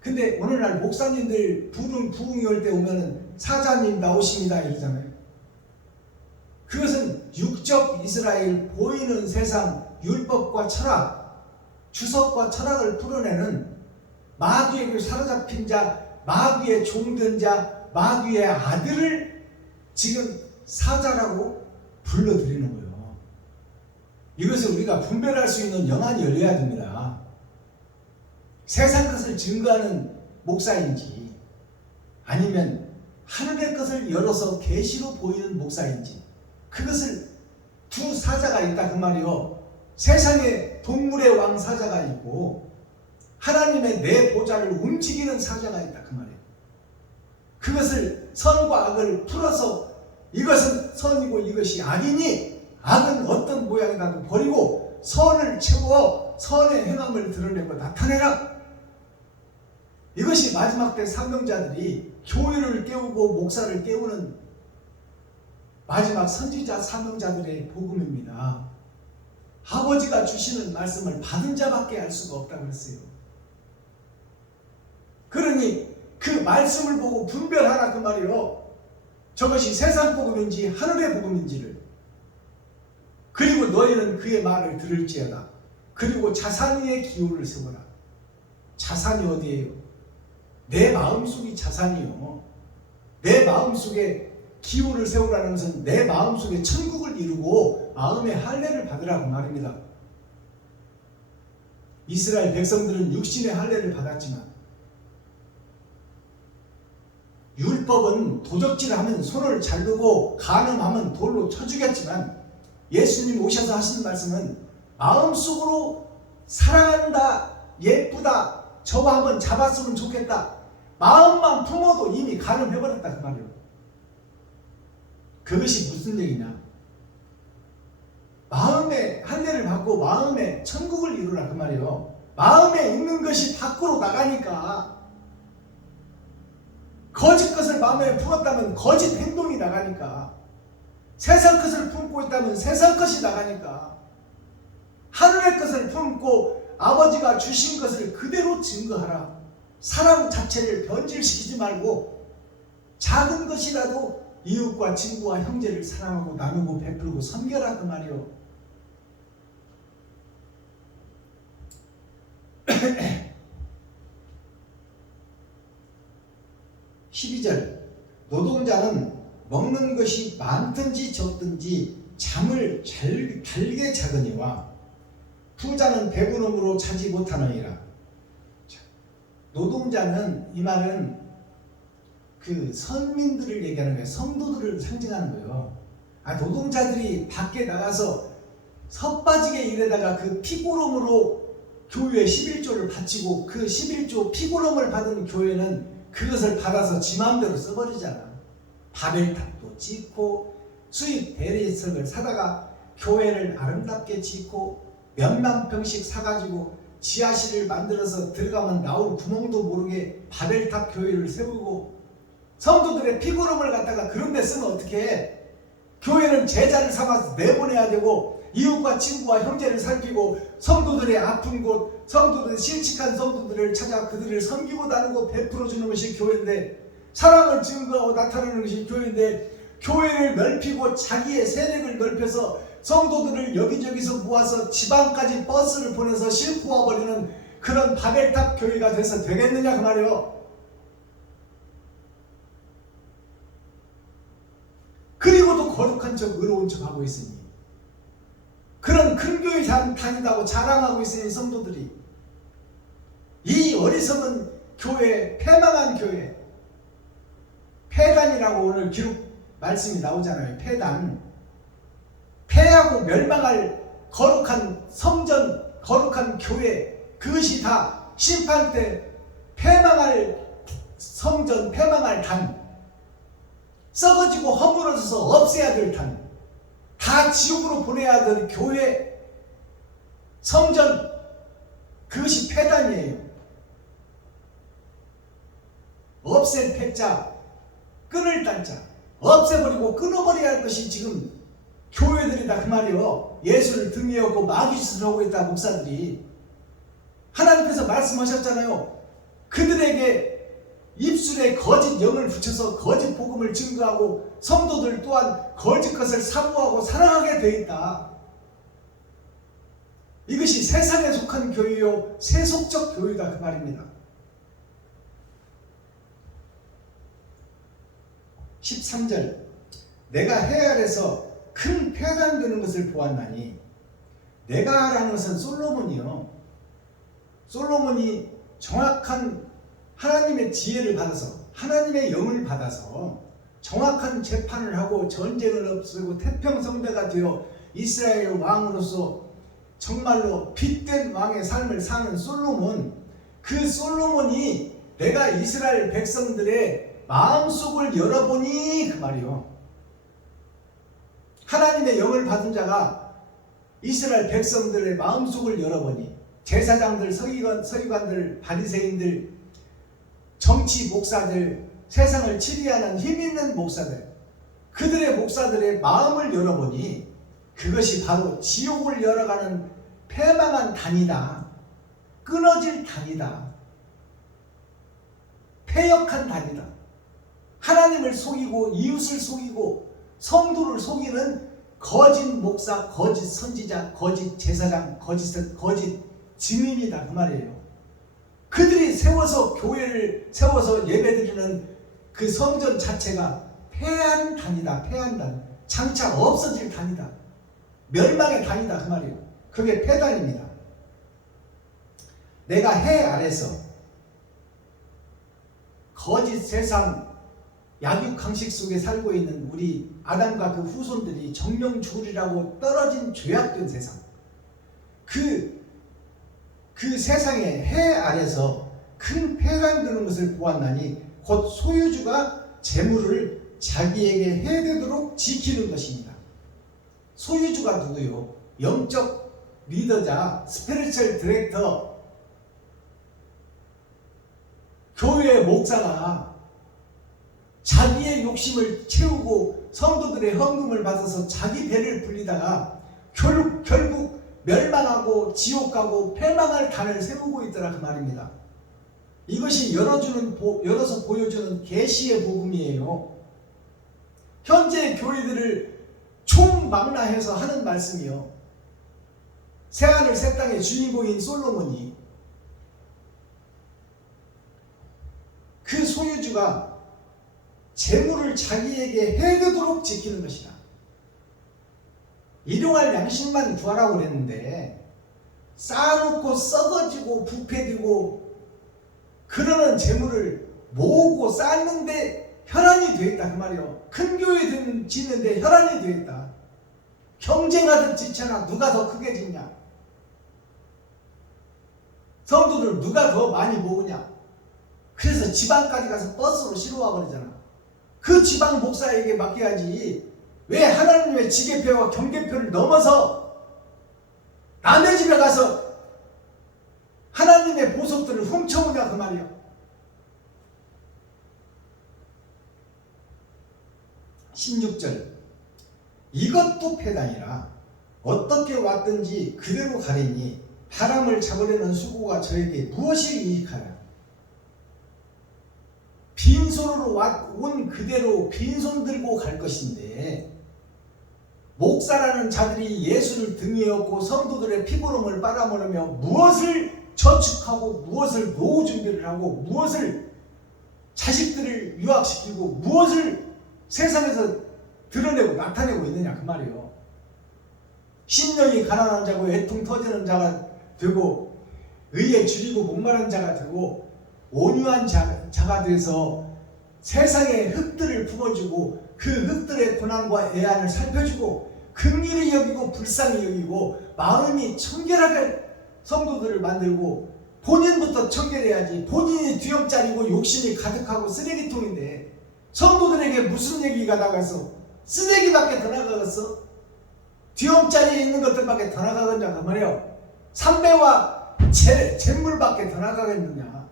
근데 오늘날 목사님들 부흥이 올 때 오면은 사자님 나오십니다 이러잖아요. 그것은 육적 이스라엘 보이는 세상 율법과 철학, 주석과 철학을 풀어내는 마귀에게 사로잡힌 자, 마귀의 종된 자, 마귀의 아들을 지금 사자라고 불러드리는 거예요. 이것을 우리가 분별할 수 있는 영안이 열려야 됩니다. 세상 것을 증거하는 목사인지 아니면 하늘의 것을 열어서 계시로 보이는 목사인지, 그것을 두 사자가 있다 그 말이요. 세상에 동물의 왕 사자가 있고 하나님의 내 보좌를 움직이는 사자가 있다 그 말이에요. 그것을 선과 악을 풀어서 이것은 선이고 이것이 악이니 악은 어떤 모양이라도 버리고 선을 채워 선의 행함을 드러내고 나타내라. 이것이 마지막 때 사명자들이 교회를 깨우고 목사를 깨우는 마지막 선지자 사명자들의 복음입니다. 아버지가 주시는 말씀을 받은 자밖에 알 수가 없다고 했어요. 그러니 그 말씀을 보고 분별하라 그 말이요. 저것이 세상 복음인지 하늘의 복음인지를. 그리고 너희는 그의 말을 들을지어다. 그리고 자산 위에 기호를 세워라. 자산이 어디예요? 내 마음속이 자산이요. 내 마음속에 기호를 세우라는 것은 내 마음속에 천국을 이루고 마음의 할례를 받으라고 말입니다. 이스라엘 백성들은 육신의 할례를 받았지만 율법은 도적질하면 손을 자르고 간음하면 돌로 쳐 죽였지만 예수님 오셔서 하시는 말씀은 마음속으로 사랑한다, 예쁘다, 저와 한번 잡았으면 좋겠다, 마음만 품어도 이미 간음해버렸다 그 말이에요. 그것이 무슨 얘기냐? 마음의 할례를 받고 마음의 천국을 이루라 그 말이에요. 마음에 있는 것이 밖으로 나가니까, 거짓 것을 마음에 품었다면 거짓 행동이 나가니까, 세상 것을 품고 있다면 세상 것이 나가니까, 하늘의 것을 품고 아버지가 주신 것을 그대로 증거하라. 사랑 자체를 변질시키지 말고 작은 것이라도 이웃과 친구와 형제를 사랑하고 나누고 베풀고 섬겨라 그 말이요. 12절 노동자는 먹는 것이 많든지 적든지 잠을 달게 자거니와 부자는 배부름으로 자지 못하느니라. 노동자는 이 말은 그 선민들을 얘기하는 거예요. 성도들을 상징하는 거예요. 노동자들이 밖에 나가서 섭빠지게 일하다가 그 피고름으로 교회에 11조를 바치고 그 11조 피고름을 받은 교회는 그것을 받아서 지 마음대로 써버리잖아. 바벨탑도 짓고 수입 대리석을 사다가 교회를 아름답게 짓고 몇만 평씩 사가지고 지하실을 만들어서 들어가면 나올 구멍도 모르게 바벨탑 교회를 세우고 성도들의 피고름을 갖다가 그런 데 쓰면 어떻게 해? 교회는 제자를 삼아서 내보내야 되고 이웃과 친구와 형제를 살피고 성도들의 아픈 곳, 성도들의 실직한 성도들을 찾아 그들을 섬기고 나누고 베풀어주는 것이 교회인데, 사랑을 증거하고 나타내는 것이 교회인데, 교회를 넓히고 자기의 세력을 넓혀서 성도들을 여기저기서 모아서 지방까지 버스를 보내서 싣고 와버리는 그런 바벨탑 교회가 돼서 되겠느냐 그 말이요. 그리고도 거룩한 척 의로운 척 하고 있으니, 그런 큰 교회 다닌다고 자랑하고 있으니 성도들이 이 어리석은 교회, 패망한 교회, 패단이라고 오늘 기록 말씀이 나오잖아요. 패단, 패하고 멸망할 거룩한 성전, 거룩한 교회, 그것이 다 심판 때 패망할 성전, 패망할 단, 썩어지고 허물어져서 없애야 될 단, 다 지옥으로 보내야 될 교회, 성전, 그것이 패단이에요. 없앨 패자, 끊을 단자, 없애버리고 끊어버려야 할 것이 지금 교회들이다 그 말이요. 예수를 등에 업고 마귀짓을 하고 있다 목사들이. 하나님께서 말씀하셨잖아요. 그들에게 입술에 거짓 영을 붙여서 거짓 복음을 증거하고 성도들 또한 거짓 것을 사모하고 사랑하게 되어 있다. 이것이 세상에 속한 교회요, 세속적 교회다 그 말입니다. 13절 내가 해 아래서 큰 폐단되는 것을 보았나니, 내가 라는 것은 솔로몬이요. 솔로몬이 정확한 하나님의 지혜를 받아서, 하나님의 영을 받아서 정확한 재판을 하고 전쟁을 없애고 태평성대가 되어 이스라엘 왕으로서 정말로 빛된 왕의 삶을 사는 솔로몬, 그 솔로몬이 내가 이스라엘 백성들의 마음속을 열어보니 그 말이요. 하나님의 영을 받은 자가 이스라엘 백성들의 마음속을 열어보니, 제사장들, 서기관들, 바리새인들, 정치 목사들, 세상을 치리하는 힘있는 목사들, 그들의 목사들의 마음을 열어보니 그것이 바로 지옥을 열어가는 패망한 단이다. 끊어질 단이다. 패역한 단이다. 하나님을 속이고 이웃을 속이고 성도를 속이는 거짓 목사, 거짓 선지자, 거짓 제사장, 거짓 증인이다 그 말이에요. 그들이 세워서 교회를 세워서 예배드리는 그 성전 자체가 패한 단이다. 패한 단, 장차 없어질 단이다. 멸망의 단이다 그 말이에요. 그게 패단입니다. 내가 해 아래서 거짓 세상 약육강식 속에 살고 있는 우리 아담과 그 후손들이 정령 죽으리라고 떨어진 죄악된 세상, 그 세상의 해 아래서 큰 폐가 드는 것을 보았나니 곧 소유주가 재물을 자기에게 해되도록 지키는 것입니다. 소유주가 누구요? 영적 리더자, 스피리추얼 디렉터, 교회의 목사가 자기의 욕심을 채우고 성도들의 헌금을 받아서 자기 배를 불리다가 결국 멸망하고 지옥 가고 패망할 단을 세우고 있더라 그 말입니다. 이것이 열어서 보여주는 계시의 복음이에요. 현재 교회들을 총망라해서 하는 말씀이요. 새하늘 새 땅의 주인공인 솔로몬이 그 소유주가 재물을 자기에게 해되도록 지키는 것이다. 일용할 양식만 구하라고 그랬는데 쌓아놓고 썩어지고 부패되고 그러는 재물을 모으고 쌓는데 혈안이 되었다 그 말이요. 큰 교회 짓는데 혈안이 되었다. 경쟁하듯 짓잖아. 누가 더 크게 짓냐. 성도들 누가 더 많이 모으냐. 그래서 지방까지 가서 버스로 실어와 버리잖아. 그 지방 목사에게 맡겨야지. 왜 하나님의 지계표와 경계표를 넘어서 남의 집에 가서 하나님의 보석들을 훔쳐오냐 그 말이야. (16절) 이것도 패단이라 어떻게 왔든지 그대로 가리니 바람을 잡으려는 수고가 저에게 무엇이 유익하랴. 빈손으로 온 그대로 빈손 들고 갈 것인데 목사라는 자들이 예수를 등에 업고 성도들의 피고름을 빨아먹으며 무엇을 저축하고 무엇을 노후 준비를 하고 무엇을 자식들을 유학시키고 무엇을 세상에서 드러내고 나타내고 있느냐 그 말이에요. 심령이 가난한 자고 애통 터지는 자가 되고 의에 줄이고 목마른 자가 되고 온유한 자가 돼서 세상의 흙들을 품어주고 그 흙들의 고난과 애환을 살펴주고 긍휼히 여기고 불쌍히 여기고 마음이 청결하게 성도들을 만들고 본인부터 청결해야지. 본인이 뒤엄짜리고 욕심이 가득하고 쓰레기통인데 성도들에게 무슨 얘기가 나가서 쓰레기밖에 더 나가겠어? 뒤엄짜리에 있는 것들밖에 더 나가겠냐 그 말이에요. 삼배와 잿물밖에 더 나가겠느냐.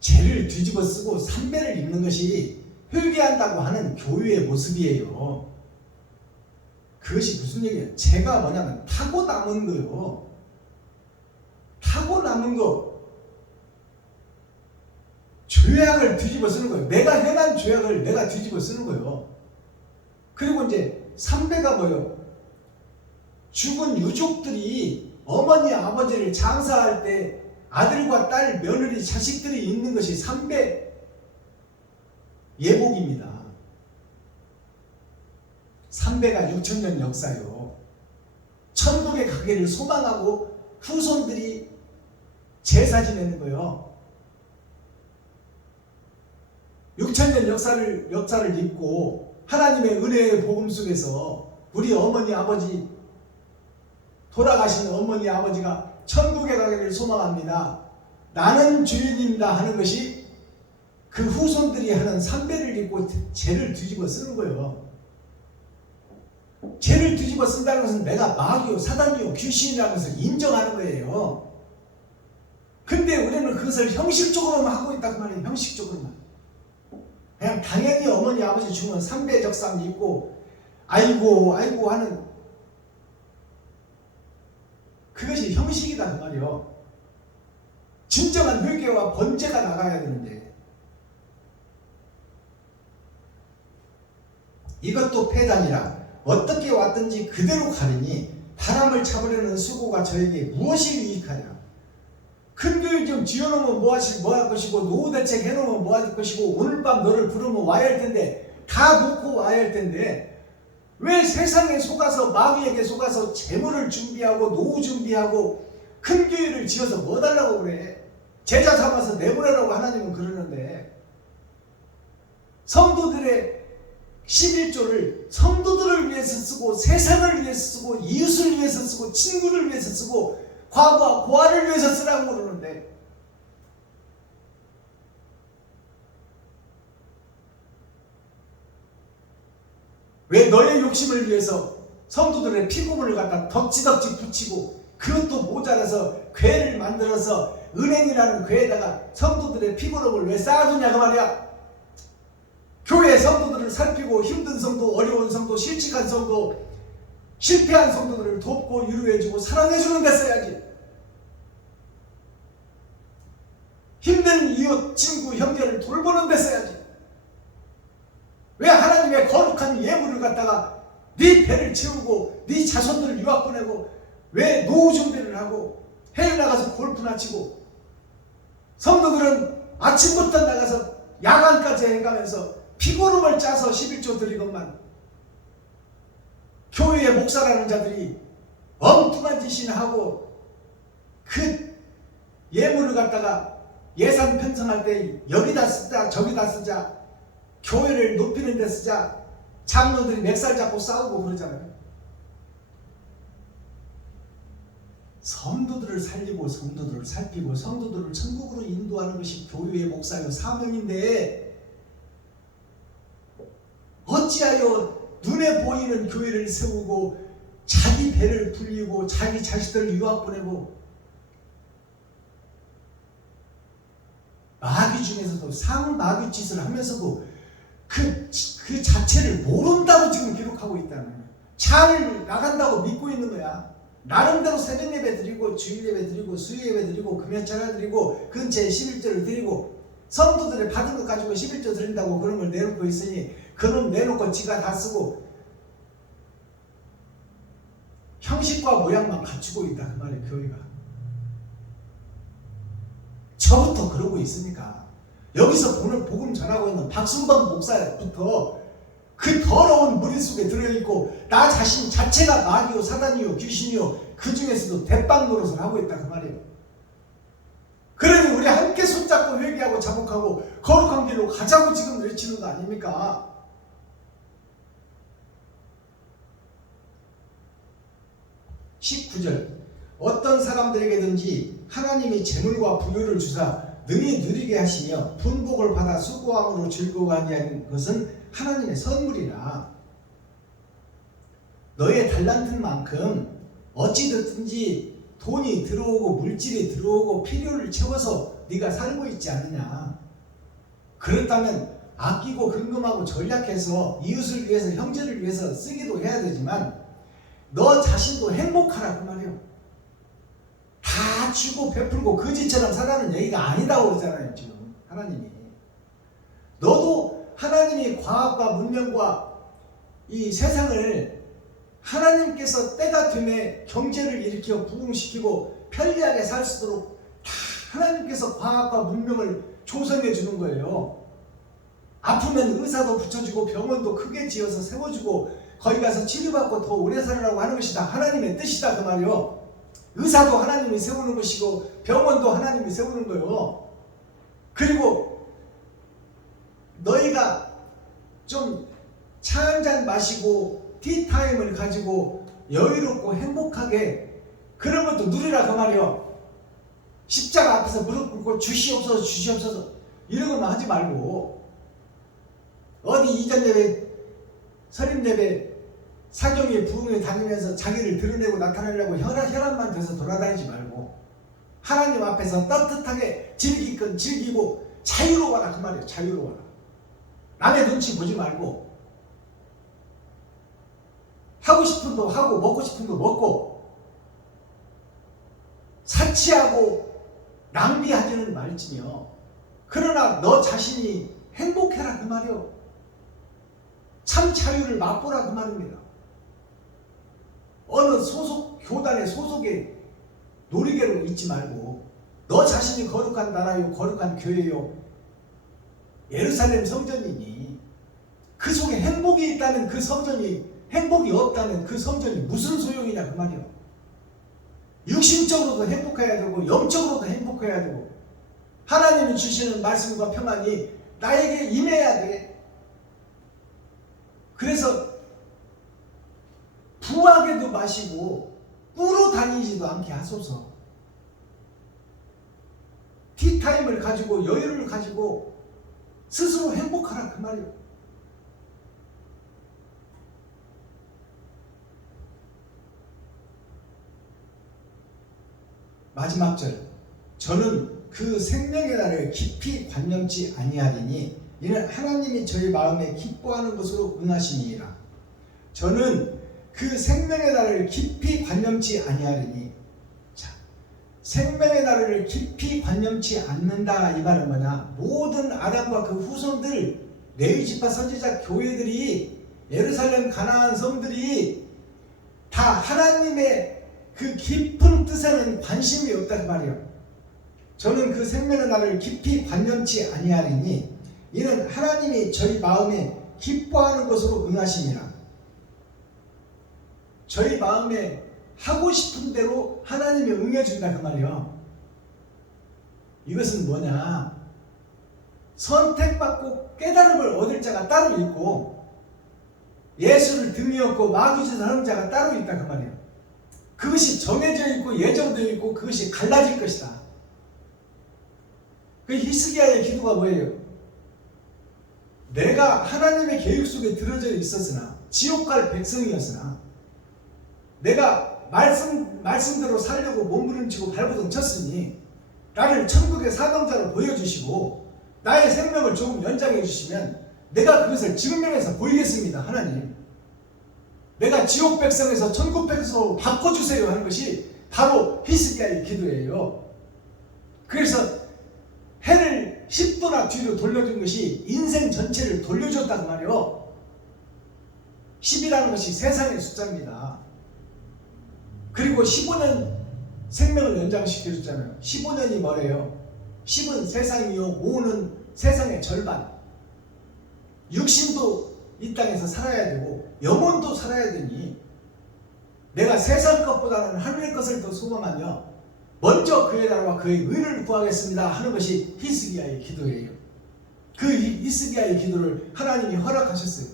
죄를 뒤집어 쓰고 삼배를 입는 것이 회개한다고 하는 교회의 모습이에요. 그것이 무슨 얘기예요? 죄가 뭐냐면 타고 남은 거요. 타고 남은 거. 죄악을 뒤집어 쓰는 거예요. 내가 행한 죄악을 내가 뒤집어 쓰는 거예요. 그리고 이제 삼배가 뭐예요? 죽은 유족들이 어머니 아버지를 장사할 때 아들과 딸, 며느리, 자식들이 있는 것이 삼배 예복입니다. 삼배가 6,000년 역사요. 천국에 가기를 소망하고 후손들이 제사 지내는 거예요. 6,000년 역사를 잊고 하나님의 은혜의 복음 속에서 우리 어머니 아버지 돌아가신 어머니 아버지가 천국에 가기를 소망합니다. 나는 주인입니다 하는 것이 그 후손들이 하는 삼배를 입고 죄를 뒤집어 쓰는 거예요. 죄를 뒤집어 쓴다는 것은 내가 마귀요 사단이요 귀신이라는 것을 인정하는 거예요. 근데 우리는 그것을 형식적으로만 하고 있다고 말해요. 형식적으로만. 그냥 당연히 어머니 아버지 죽으면 삼배적삼 입고 아이고 하는 그것이 형식이다 그 말이요. 진정한 회개와 번제가 나가야 되는데 이것도 패단이라 어떻게 왔든지 그대로 가리니 바람을 잡으려는 수고가 저에게 무엇이 유익하냐. 큰 교회 좀 지어놓으면 뭐 할 것이고 노후 대책 해놓으면 뭐 할 것이고 오늘 밤 너를 부르면 와야 할 텐데 다 놓고 와야 할 텐데 왜 세상에 속아서 마귀에게 속아서 재물을 준비하고 노후 준비하고 큰 교회를 지어서 뭐 달라고 그래. 제자 삼아서 내보내라고 하나님은 그러는데 성도들의 11조를 성도들을 위해서 쓰고 세상을 위해서 쓰고 이웃을 위해서 쓰고 친구를 위해서 쓰고 과거와 고아를 위해서 쓰라고 그러는데 왜 너의 욕심을 위해서 성도들의 피고물을 갖다 덕지덕지 붙이고 그것도 모자라서 궤를 만들어서 은행이라는 궤에다가 성도들의 피고름을 왜 쌓아두냐 그 말이야. 교회 성도들을 살피고 힘든 성도, 어려운 성도, 실직한 성도, 실패한 성도들을 돕고 위로해주고 사랑해주는 데 써야지. 힘든 이웃, 친구, 형제를 돌보는 데 써야지. 왜 하나님의 거룩한 예물을 갖다가 네 배를 채우고 네 자손들을 유학 보내고 왜 노후 준비를 하고 해외 나가서 골프나 치고 성도들은 아침부터 나가서 야간까지 해가면서 피고름을 짜서 11조 드리건만 교회의 목사라는 자들이 엉뚱한 짓이나 하고 그 예물을 갖다가 예산 편성할 때 여기다 쓰자 저기다 쓰자 교회를 높이는 데 쓰자 장로들이 멱살 잡고 싸우고 그러잖아요. 성도들을 살리고 성도들을 살피고 성도들을 천국으로 인도하는 것이 교회의 목사요 사명인데 어찌하여 눈에 보이는 교회를 세우고 자기 배를 불리고 자기 자식들을 유학 보내고 마귀 중에서도 상마귀 짓을 하면서도 그 자체를 모른다고 지금 기록하고 있다는 거야. 잘 나간다고 믿고 있는 거야. 나름대로 새벽 예배 드리고 주일 예배 드리고 수요 예배 드리고 금요철에 드리고 근처에 11조를 드리고 성도들이 받은 것 가지고 11조 드린다고 그런 걸 내놓고 있으니 그놈 내놓고 지가 다 쓰고 형식과 모양만 갖추고 있다 그 말이에요. 교회가 저부터 그러고 있으니까 여기서 보는 복음 전하고 있는 박순범 목사부터 그 더러운 무리 속에 들어있고 나 자신 자체가 마귀요 사단이요 귀신이요 그 중에서도 대빵 노릇을 하고 있다 그 말이에요. 그러니 우리 함께 손잡고 회개하고 자복하고 거룩한 길로 가자고 지금 외치는 거 아닙니까? (19절) 어떤 사람들에게든지 하나님이 재물과 부유를 주사 능히 누리게 하시며 분복을 받아 수고함으로 즐거워하게 하는 것은 하나님의 선물이라. 너의 달란트만큼 어찌됐든지 돈이 들어오고 물질이 들어오고 필요를 채워서 네가 살고 있지 않느냐. 그렇다면 아끼고 근금하고 전략해서 이웃을 위해서 형제를 위해서 쓰기도 해야 되지만 너 자신도 행복하라 그 말이에요. 다 주고 베풀고 거지처럼 살라는 얘기가 아니다고 그러잖아요. 지금 하나님이 너도 하나님이 과학과 문명과 이 세상을 하나님께서 때가 되면 경제를 일으켜 부흥시키고 편리하게 살 수 있도록 다 하나님께서 과학과 문명을 조성해 주는 거예요. 아프면 의사도 붙여주고 병원도 크게 지어서 세워주고 거기 가서 치료받고 더 오래 살으라고 하는 것이 다 하나님의 뜻이다 그 말이요. 의사도 하나님이 세우는 것이고 병원도 하나님이 세우는 거예요. 그리고 너희가 좀 차 한잔 마시고 티타임을 가지고 여유롭고 행복하게 그런 것도 누리라 그 말이요. 십자가 앞에서 무릎 꿇고 주시옵소서 주시옵소서 이런 것만 하지 말고 어디 이전 예배 설임 예배 사경에 부흥에 다니면서 자기를 드러내고 나타내려고 혈안만 돼서 돌아다니지 말고 하나님 앞에서 따뜻하게 즐길 건 즐기고 자유로워라 그 말이에요. 자유로워라. 남의 눈치 보지 말고 하고 싶은 도 하고 먹고 싶은 도 먹고 사치하고 낭비하지는 말지며 그러나 너 자신이 행복해라 그 말이요. 참 자유를 맛보라 그 말입니다. 어느 소속 교단의 소속의 놀이개로 있지 말고 너 자신이 거룩한 나라요 거룩한 교회요 예루살렘 성전이니 그 속에 행복이 있다는 그 성전이 행복이 없다는 그 성전이 무슨 소용이냐 그 말이요. 육신적으로도 행복해야 되고 영적으로도 행복해야 되고 하나님이 주시는 말씀과 평안이 나에게 임해야 돼. 그래서 부하게도 마시고 꾸러 다니지도 않게 하소서. 티타임을 가지고 여유를 가지고 스스로 행복하라 그 말이에요. 마지막 절 저는 그 생명의 날을 깊이 관념치 아니하리니 이는 하나님이 저희 마음에 기뻐하는 것으로 응하심이니라. 저는 그 생명의 날을 깊이 관념치 아니하리니 자, 생명의 나라를 깊이 관념치 않는다 이 말은 뭐냐? 모든 아담과 그 후손들, 레위 지파 선지자 교회들이, 예루살렘 가나안 성들이 다 하나님의 그 깊은 뜻에는 관심이 없다 그 말이에요. 저는 그 생명의 나라를 깊이 관념치 아니하리니 이는 하나님이 저희 마음에 기뻐하는 것으로 응하심이라. 저희 마음에 하고 싶은 대로 하나님이 응해준다 그 말이요. 이것은 뭐냐? 선택받고 깨달음을 얻을 자가 따로 있고 예수를 등이 없고 마귀짓을 하는 자가 따로 있다 그 말이에요. 그것이 정해져 있고 예정되어 있고 그것이 갈라질 것이다. 그 히스기야의 기도가 뭐예요? 내가 하나님의 계획 속에 들어져 있었으나 지옥 갈 백성이었으나 내가 말씀대로 살려고 몸부림치고 발버둥 쳤으니 나를 천국의 사명자로 보여주시고 나의 생명을 조금 연장해 주시면 내가 그것을 증명해서 보이겠습니다. 하나님, 내가 지옥 백성에서 천국 백성으로 바꿔주세요 하는 것이 바로 히스기야의 기도예요. 그래서 해를 10도나 뒤로 돌려준 것이 인생 전체를 돌려줬단 말이에요. 10이라는 것이 세상의 숫자입니다. 그리고 15년 생명을 연장시켜줬잖아요. 15년이 뭐래요? 10은 세상이요, 5는 세상의 절반. 육신도 이 땅에서 살아야 되고 영혼도 살아야 되니 내가 세상 것보다는 하늘의 것을 더 소망하며 먼저 그의 나라와 그의 의를 구하겠습니다 하는 것이 히스기야의 기도예요. 그 히스기야의 기도를 하나님이 허락하셨어요.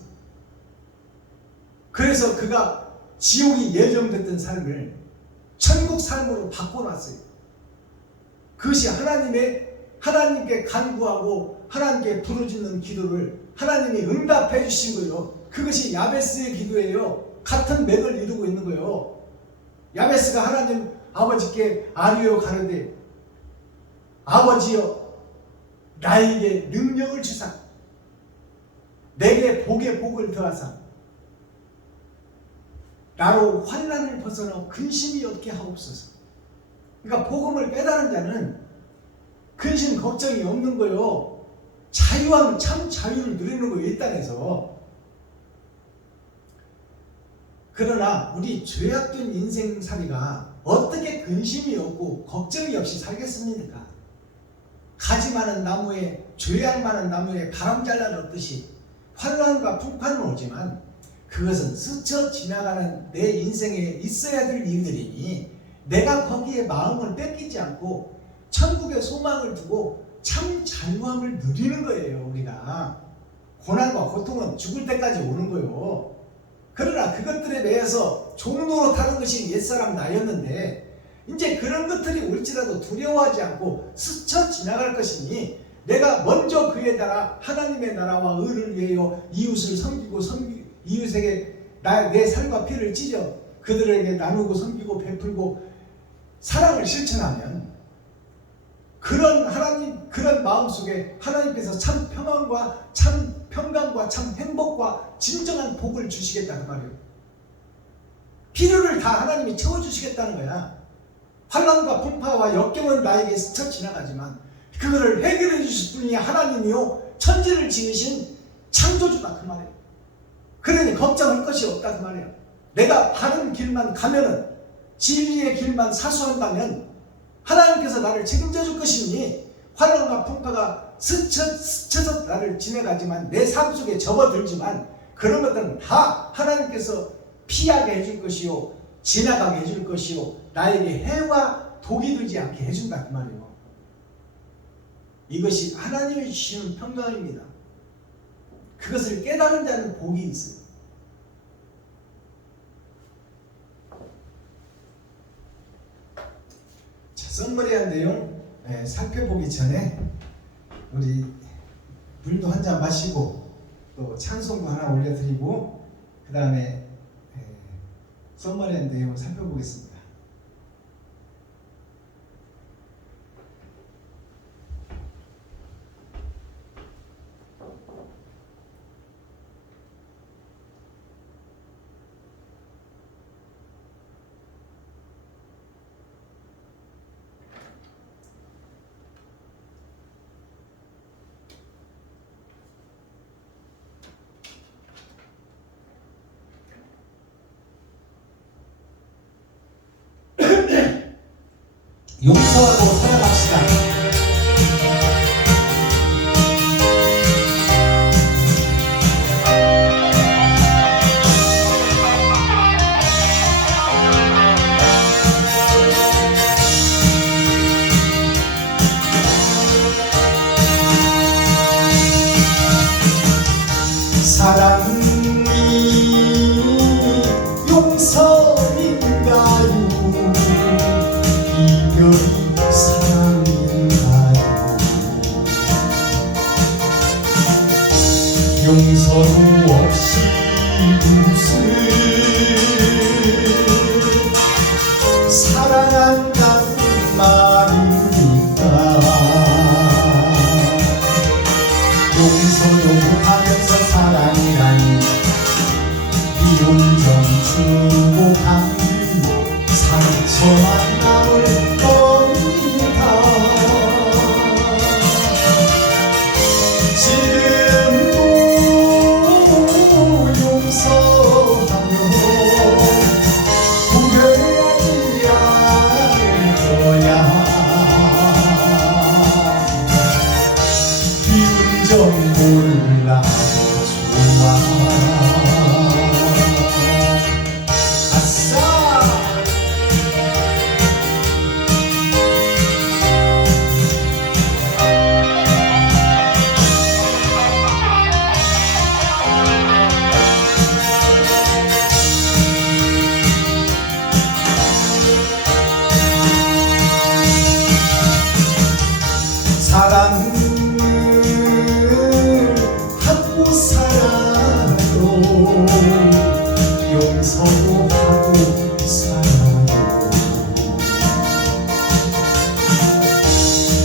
그래서 그가 지옥이 예정됐던 삶을 천국 삶으로 바꿔놨어요. 그것이 하나님께 간구하고 하나님께 부르짖는 기도를 하나님이 응답해 주신 거예요. 그것이 야베스의 기도예요. 같은 맥을 이루고 있는 거예요. 야베스가 하나님 아버지께 아뢰어 가로되 아버지여 나에게 능력을 주사 내게 복에 복을 더하사 나로 환난을 벗어나 근심이 없게 하옵소서. 그러니까 복음을 깨달은 자는 근심 걱정이 없는 거예요. 자유함, 참 자유를 누리는 거예요, 이 땅에서. 그러나 우리 죄악된 인생살이가 어떻게 근심이 없고 걱정이 없이 살겠습니까? 가지 많은 나무에, 죄악 많은 나무에 바람 잘라 넣듯이 환난과 풍파는 오지만 그것은 스쳐 지나가는 내 인생에 있어야 될 일들이니 내가 거기에 마음을 뺏기지 않고 천국의 소망을 두고 참 자유함을 누리는 거예요. 우리가 고난과 고통은 죽을 때까지 오는 거예요. 그러나 그것들에 대해서 종로로 타는 것이 옛사람 나였는데 이제 그런 것들이 올지라도 두려워하지 않고 스쳐 지나갈 것이니 내가 먼저 그의 나라, 하나님의 나라와 의를 위하여 이웃을 섬기고 이웃에게 내 살과 피를 찢어 그들에게 나누고 섬기고 베풀고 사랑을 실천하면 그런 마음속에 하나님께서 참 평안과 참 평강과 참 행복과 진정한 복을 주시겠다는 말이에요. 필요를 다 하나님이 채워주시겠다는 거야. 환난과 풍파와 역경은 나에게 스쳐 지나가지만 그거를 해결해 주실 분이 하나님이요 천지를 지으신 창조주다 그 말이에요. 그러니 걱정할 것이 없다 그 말이에요. 내가 바른 길만 가면은 진리의 길만 사수한다면 하나님께서 나를 책임져 줄 것이니 환난과 풍파가 스쳐서 나를 지나가지만 내 삶 속에 접어들지만 그런 것들은 다 하나님께서 피하게 해줄 것이요 지나가게 해줄 것이요 나에게 해와 독이 되지 않게 해준다 그 말이에요. 이것이 하나님이 주시는 평강입니다. 그것을 깨달은 자는 복이 있어요. 자, 썸머리한 내용 살펴보기 전에 우리 물도 한 잔 마시고 또 찬송도 하나 올려드리고 그 다음에 썸머리한 내용을 살펴보겠습니다. 용서하고 살아갑시다. 사랑이 용서인가요? 이별이 사랑인가요? 용서도 없이 무슨 사랑한다는 말입니까? 용서도 못하면서 사랑이라니 미움 좀 주고 가는 상처만 남을 겁니다. 지금도 용서하며 후회하지 않을 거야. 기분 좀 몰라도 좋아. 아싸! 사랑을 하고 살아요. 용서도 하고 살아요.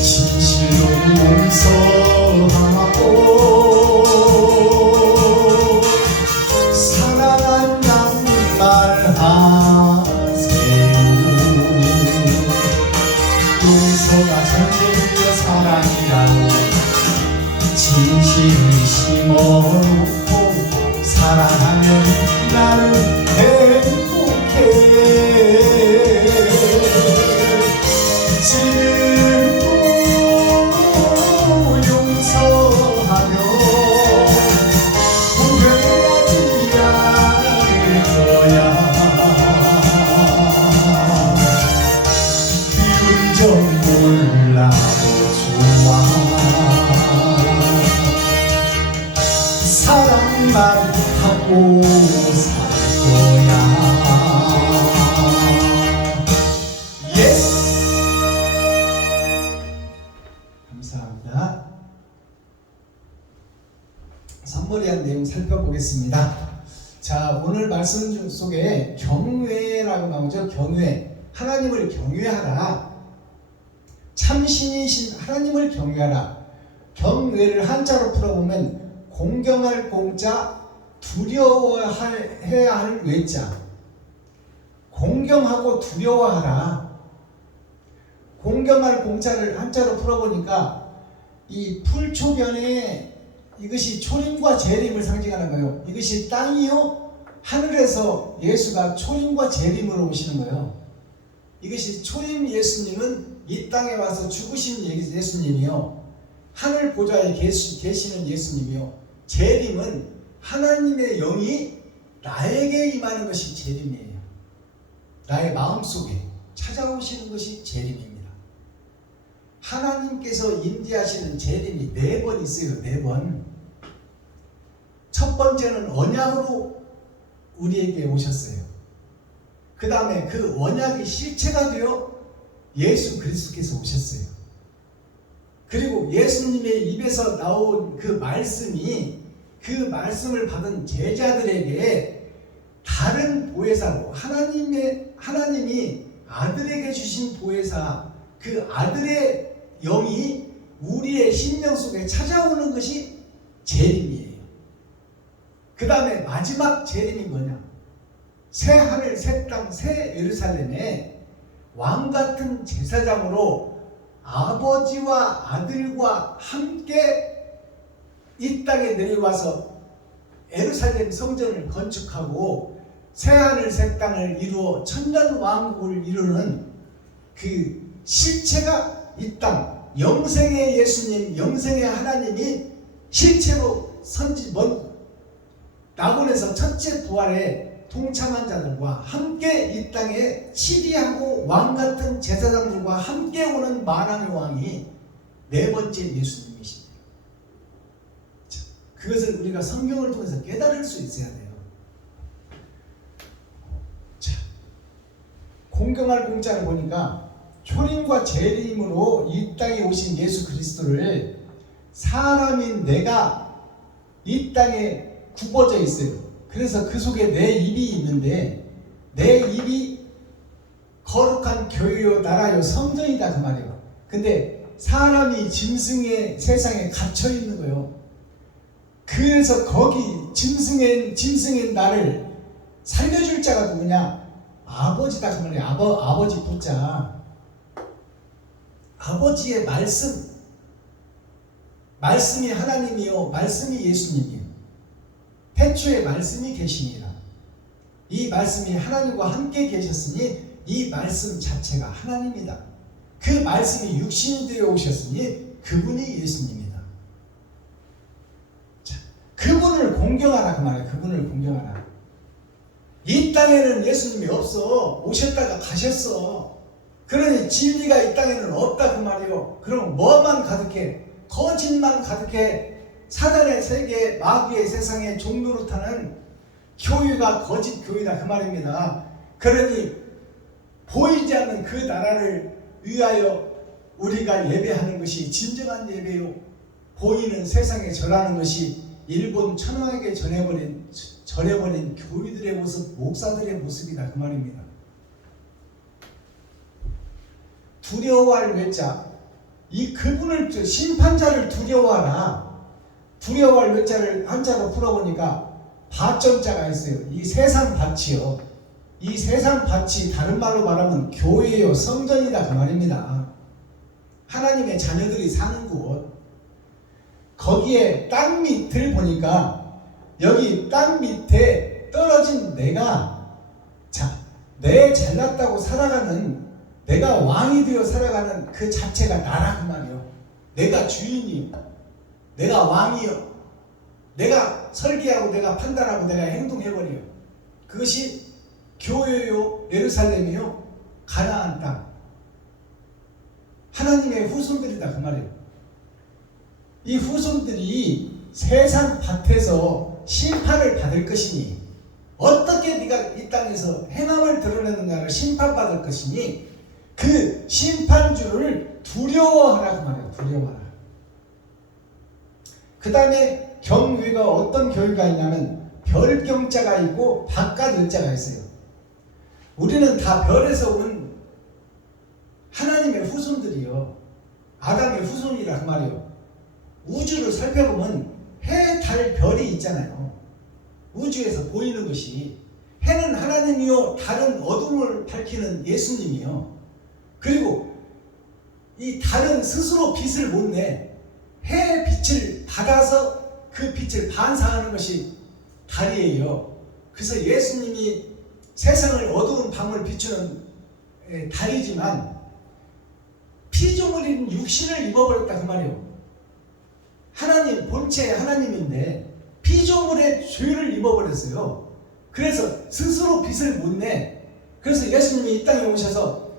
진실로 용서하고 사랑한다는 말하세요. 용서가 전쟁이여 사랑이라고 진실을 심어놓고 사랑하면 나는 행복해. 지금도 용서하며 후회하지 않을 거야. 기분 좀 몰라도 좋아. 사랑만 하고 살 거야. 예스! 감사합니다. 선물에 대한 내용 살펴보겠습니다. 자, 오늘 말씀 속에 경외라고 나오죠. 경외. 하나님을 경외하라. 참신이신 하나님을 경외하라. 경외를 한자로 풀어보면 공경할 공자, 두려워해야 할 외자. 공경하고 두려워하라. 공경할 공자를 한자로 풀어보니까 이 풀초변에 이것이 초림과 재림을 상징하는 거예요. 이것이 땅이요 하늘에서 예수가 초림과 재림으로 오시는 거예요. 이것이 초림 예수님은 이 땅에 와서 죽으신 예수님이요, 하늘 보좌에 계시는 예수님이요, 재림은 하나님의 영이 나에게 임하는 것이 재림이에요. 나의 마음속에 찾아오시는 것이 재림입니다. 하나님께서 임재하시는 재림이 4번 있어요. 4번. 첫 번째는 언약으로 우리에게 오셨어요. 그 다음에 그 언약이 실체가 되어 예수 그리스도께서 오셨어요. 그리고 예수님의 입에서 나온 그 말씀이, 그 말씀을 받은 제자들에게 다른 보혜사로 하나님이 아들에게 주신 보혜사, 그 아들의 영이 우리의 심령 속에 찾아오는 것이 재림이에요. 그 다음에 마지막 재림이 뭐냐? 새 하늘, 새 땅, 새 예루살렘에 왕같은 제사장으로 아버지와 아들과 함께 이 땅에 내려와서 예루살렘 성전을 건축하고 새 하늘 새 땅을 이루어 천년 왕국을 이루는 그 실체가 이 땅, 영생의 예수님, 영생의 하나님이 실체로 낙원에서 첫째 부활에 동참한 자들과 함께 이 땅에 치리하고 왕같은 제사장들과 함께 오는 만왕의 왕이 네 번째 예수님이십니다. 그것을 우리가 성경을 통해서 깨달을 수 있어야 돼요. 자, 공경할 공자를 보니까 초림과 재림으로 이 땅에 오신 예수 그리스도를 사람인 내가 이 땅에 굽어져 있어요. 그래서 그 속에 내 입이 있는데 내 입이 거룩한 교회요 나라요 성전이다 그 말이에요. 근데 사람이 짐승의 세상에 갇혀 있는 거예요. 그래서 거기 짐승의 나를 살려줄 자가 누구냐? 아버지다 그 말이에요. 아버지 붙자. 아버지의 말씀이 하나님이요 말씀이 예수님이에요. 태초에 말씀이 계시니라. 이 말씀이 하나님과 함께 계셨으니 이 말씀 자체가 하나님이다. 그 말씀이 육신이 되어 오셨으니 그분이 예수님이다. 자, 그분을 공경하라 그 말이에요. 그분을 공경하라. 이 땅에는 예수님이 없어. 오셨다가 가셨어. 그러니 진리가 이 땅에는 없다 그 말이에요. 그럼 뭐만 가득해? 거짓만 가득해. 사단의 세계, 마귀의 세상에 종노릇하는 교회가 거짓 교회다 그 말입니다. 그러니 보이지 않는 그 나라를 위하여 우리가 예배하는 것이 진정한 예배요. 보이는 세상에 절하는 것이 일본 천황에게 전해버린 교회들의 모습, 목사들의 모습이다 그 말입니다. 두려워할 외자, 이 그분을 심판자를 두려워하라. 두려워할 외자를 한자로 풀어보니까 밭점자가 있어요. 이 세상 밭이요. 이 세상 밭이 다른 말로 말하면 교회요 성전이다 그 말입니다. 하나님의 자녀들이 사는 곳. 거기에 땅 밑을 보니까 여기 땅 밑에 떨어진 내가 내 잘났다고 살아가는 내가 왕이 되어 살아가는 그 자체가 나라 그 말이요. 내가 주인이요. 내가 왕이요. 내가 설계하고 내가 판단하고 내가 행동해버려요. 그것이 교회요, 예루살렘이요, 가나안 땅. 하나님의 후손들이다 그 말이에요. 이 후손들이 세상 밭에서 심판을 받을 것이니 어떻게 네가 이 땅에서 행함을 드러내느냐를 심판받을 것이니 그 심판주를 두려워하라 그 말이에요. 두려워하라. 그 다음에 경외가 어떤 교회가 있냐면 별경자가 있고 바깥 의자가 있어요. 우리는 다 별에서 온 하나님의 후손들이요. 아담의 후손이라 그 말이에요. 우주를 살펴보면 해, 달, 별이 있잖아요. 우주에서 보이는 것이 해는 하나님이요 달은 어둠을 밝히는 예수님이요. 그리고 이 달은 스스로 빛을 못 내. 해의 빛을 받아서 그 빛을 반사하는 것이 달이에요. 그래서 예수님이 세상을 어두운 밤을 비추는 달이지만 피조물인 육신을 입어버렸다 그 말이에요. 하나님 본체 하나님인데 피조물의 죄를 입어버렸어요. 그래서 스스로 빛을 못 내. 그래서 예수님이 이 땅에 오셔서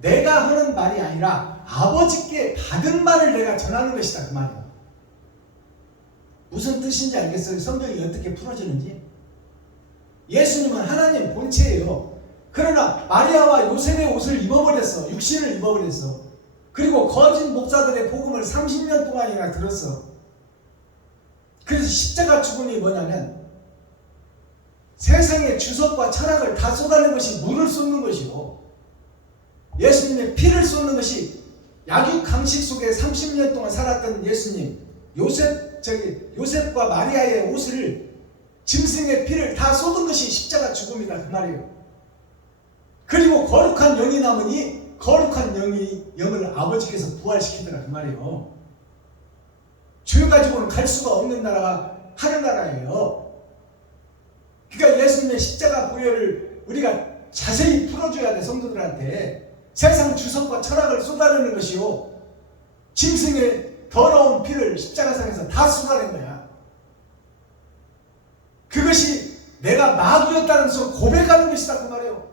내가 하는 말이 아니라 아버지께 받은 말을 내가 전하는 것이다 그 말이에요. 무슨 뜻인지 알겠어요? 성경이 어떻게 풀어지는지. 예수님은 하나님 본체예요. 그러나 마리아와 요셉의 옷을 입어버렸어. 육신을 입어버렸어. 그리고 거짓 목사들의 복음을 30년 동안이나 들었어. 그래서 십자가 죽음이 뭐냐면 세상의 주석과 철학을 다 쏟아낸 것이 물을 쏟는 것이고 예수님의 피를 쏟는 것이 약육 강식 속에 30년 동안 살았던 예수님, 요셉과 마리아의 옷을 짐승의 피를 다 쏟은 것이 십자가 죽음이다 그 말이에요. 그리고 거룩한 영이 남으니 거룩한 영을 아버지께서 부활시키더라 그 말이에요. 죄 가지고는 갈 수가 없는 나라가 하늘나라예요. 그러니까 예수님의 십자가 보혈을 우리가 자세히 풀어줘야 돼 성도들한테. 세상 주석과 철학을 쏟아내는 것이요, 짐승의 더러운 피를 십자가상에서 다 쏟아낸 거야. 그것이 내가 마귀였다는 것을 고백하는 것이다 그 말이에요.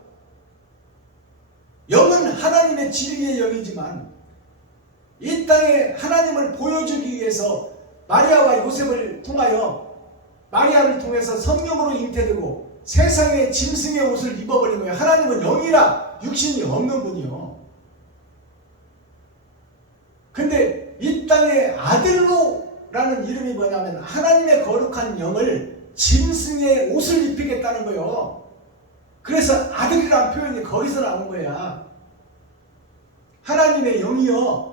영은 하나님의 진리의 영이지만 이 땅에 하나님을 보여주기 위해서 마리아와 요셉을 통하여, 마리아를 통해서 성령으로 잉태되고 세상의 짐승의 옷을 입어버린 거예요. 하나님은 영이라 육신이 없는 분이요. 근데 이 땅에 아들로라는 이름이 뭐냐면 하나님의 거룩한 영을 짐승의 옷을 입히겠다는 거예요. 그래서 아들이란 표현이 거기서 나온 거야. 하나님의 영이요,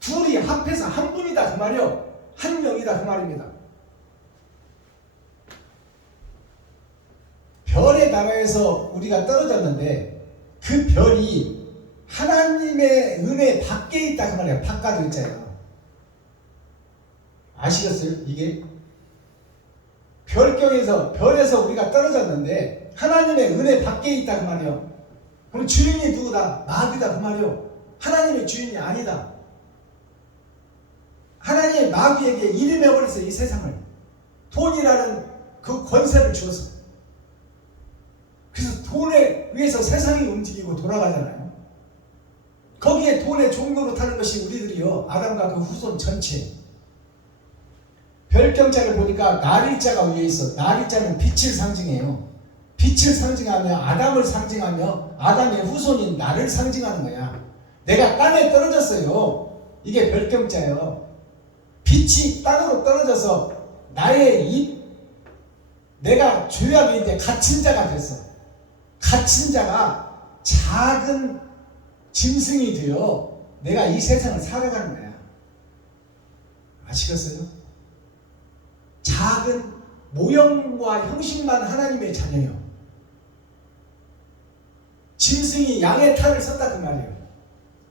둘이 합해서 한 분이다 그 말이요. 한 영이다 그 말입니다. 별의 나라에서 우리가 떨어졌는데 그 별이 하나님의 은혜 밖에 있다 그 말이에요. 바깥에 있잖아요. 아시겠어요? 이게 별에서 우리가 떨어졌는데 하나님의 은혜 밖에 있다 그 말이에요. 그럼 주인이 누구다? 마귀다 그 말이에요. 하나님의 주인이 아니다. 하나님이 마귀에게 이름해버렸어요. 이 세상을. 돈이라는 그 권세를 주어서. 그래서 돈에 의해서 세상이 움직이고 돌아가잖아요. 거기에 돈의 종로로 타는 것이 우리들이요, 아담과 그 후손 전체. 별경자를 보니까 날일자가 위에 있어. 날일자는 빛을 상징해요. 빛을 상징하며 아담을 상징하며 아담의 후손인 나를 상징하는 거야. 내가 땅에 떨어졌어요. 이게 별경자예요. 빛이 땅으로 떨어져서 내가 죄악에 이제 갇힌 자가 됐어. 갇힌 자가 작은 짐승이 되어 내가 이 세상을 살아가는 거야. 아시겠어요? 작은 모형과 형식만 하나님의 자녀요. 짐승이 양의 탈을 썼다 그 말이에요.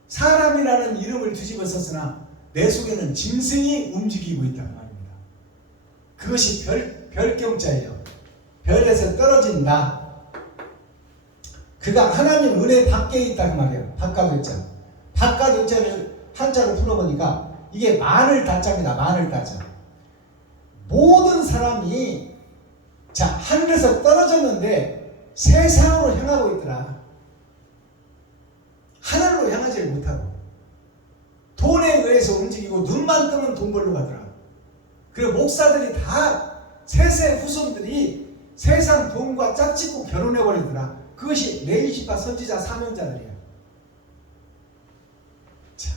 사람이라는 이름을 뒤집어 썼으나 내 속에는 짐승이 움직이고 있다는 말입니다. 그것이 별경자예요. 별에서 떨어진 나. 그가 하나님 은혜 밖에 있다 그 말이에요. 바깥의자. 바깥의자를 한자로 풀어보니까 이게 마늘 다자입니다. 마늘 다자. 모든 사람이 하늘에서 떨어졌는데 세상으로 향하고 있더라. 하늘로 향하지 못하고 돈에 의해서 움직이고 눈만 뜨면 돈 벌러 가더라. 그리고 목사들이 다 세세 후손들이 세상 돈과 짝짓고 결혼해버리더라. 그것이 레위시파 선지자 사명자들이야. 자,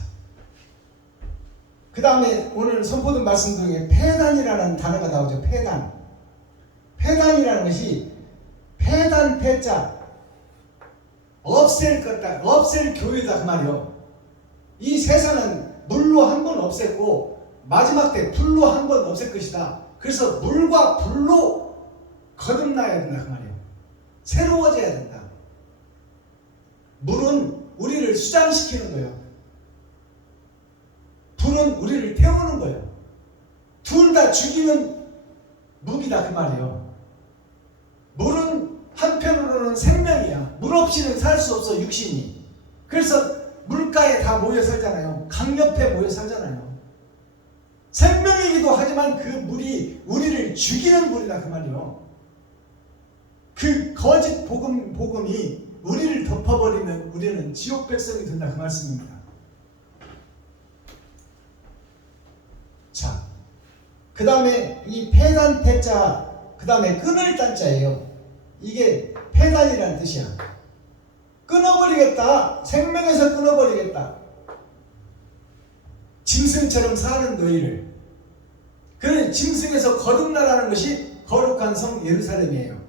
그 다음에 오늘 선포된 말씀 중에 폐단이라는 단어가 나오죠. 폐단. 폐단이라는 것이 폐단 폐자, 없앨 것다, 없앨 교회다 그 말이요. 이 세상은 물로 한 번 없앴고 마지막 때 불로 한 번 없앨 것이다. 그래서 물과 불로 거듭나야 된다 그 말이에요. 새로워져야 된다. 물은 우리를 수장시키는 거예요. 불은 우리를 태우는 거예요. 둘 다 죽이는 무기다 그 말이에요. 물은 한편으로는 생명이야. 물 없이는 살 수 없어 육신이. 그래서 물가에 다 모여 살잖아요. 강 옆에 모여 살잖아요. 생명이기도 하지만 그 물이 우리를 죽이는 물이다 그 말이에요. 그 거짓 복음이 우리를 덮어버리면 우리는 지옥 백성이 된다 그 말씀입니다. 자, 그 다음에 이 폐단 폐자, 그 다음에 끊을 단자예요. 이게 폐단이라는 뜻이야. 끊어버리겠다. 생명에서 끊어버리겠다. 짐승처럼 사는 너희를. 그 짐승에서 거듭나라는 것이 거룩한 성 예루살렘이에요.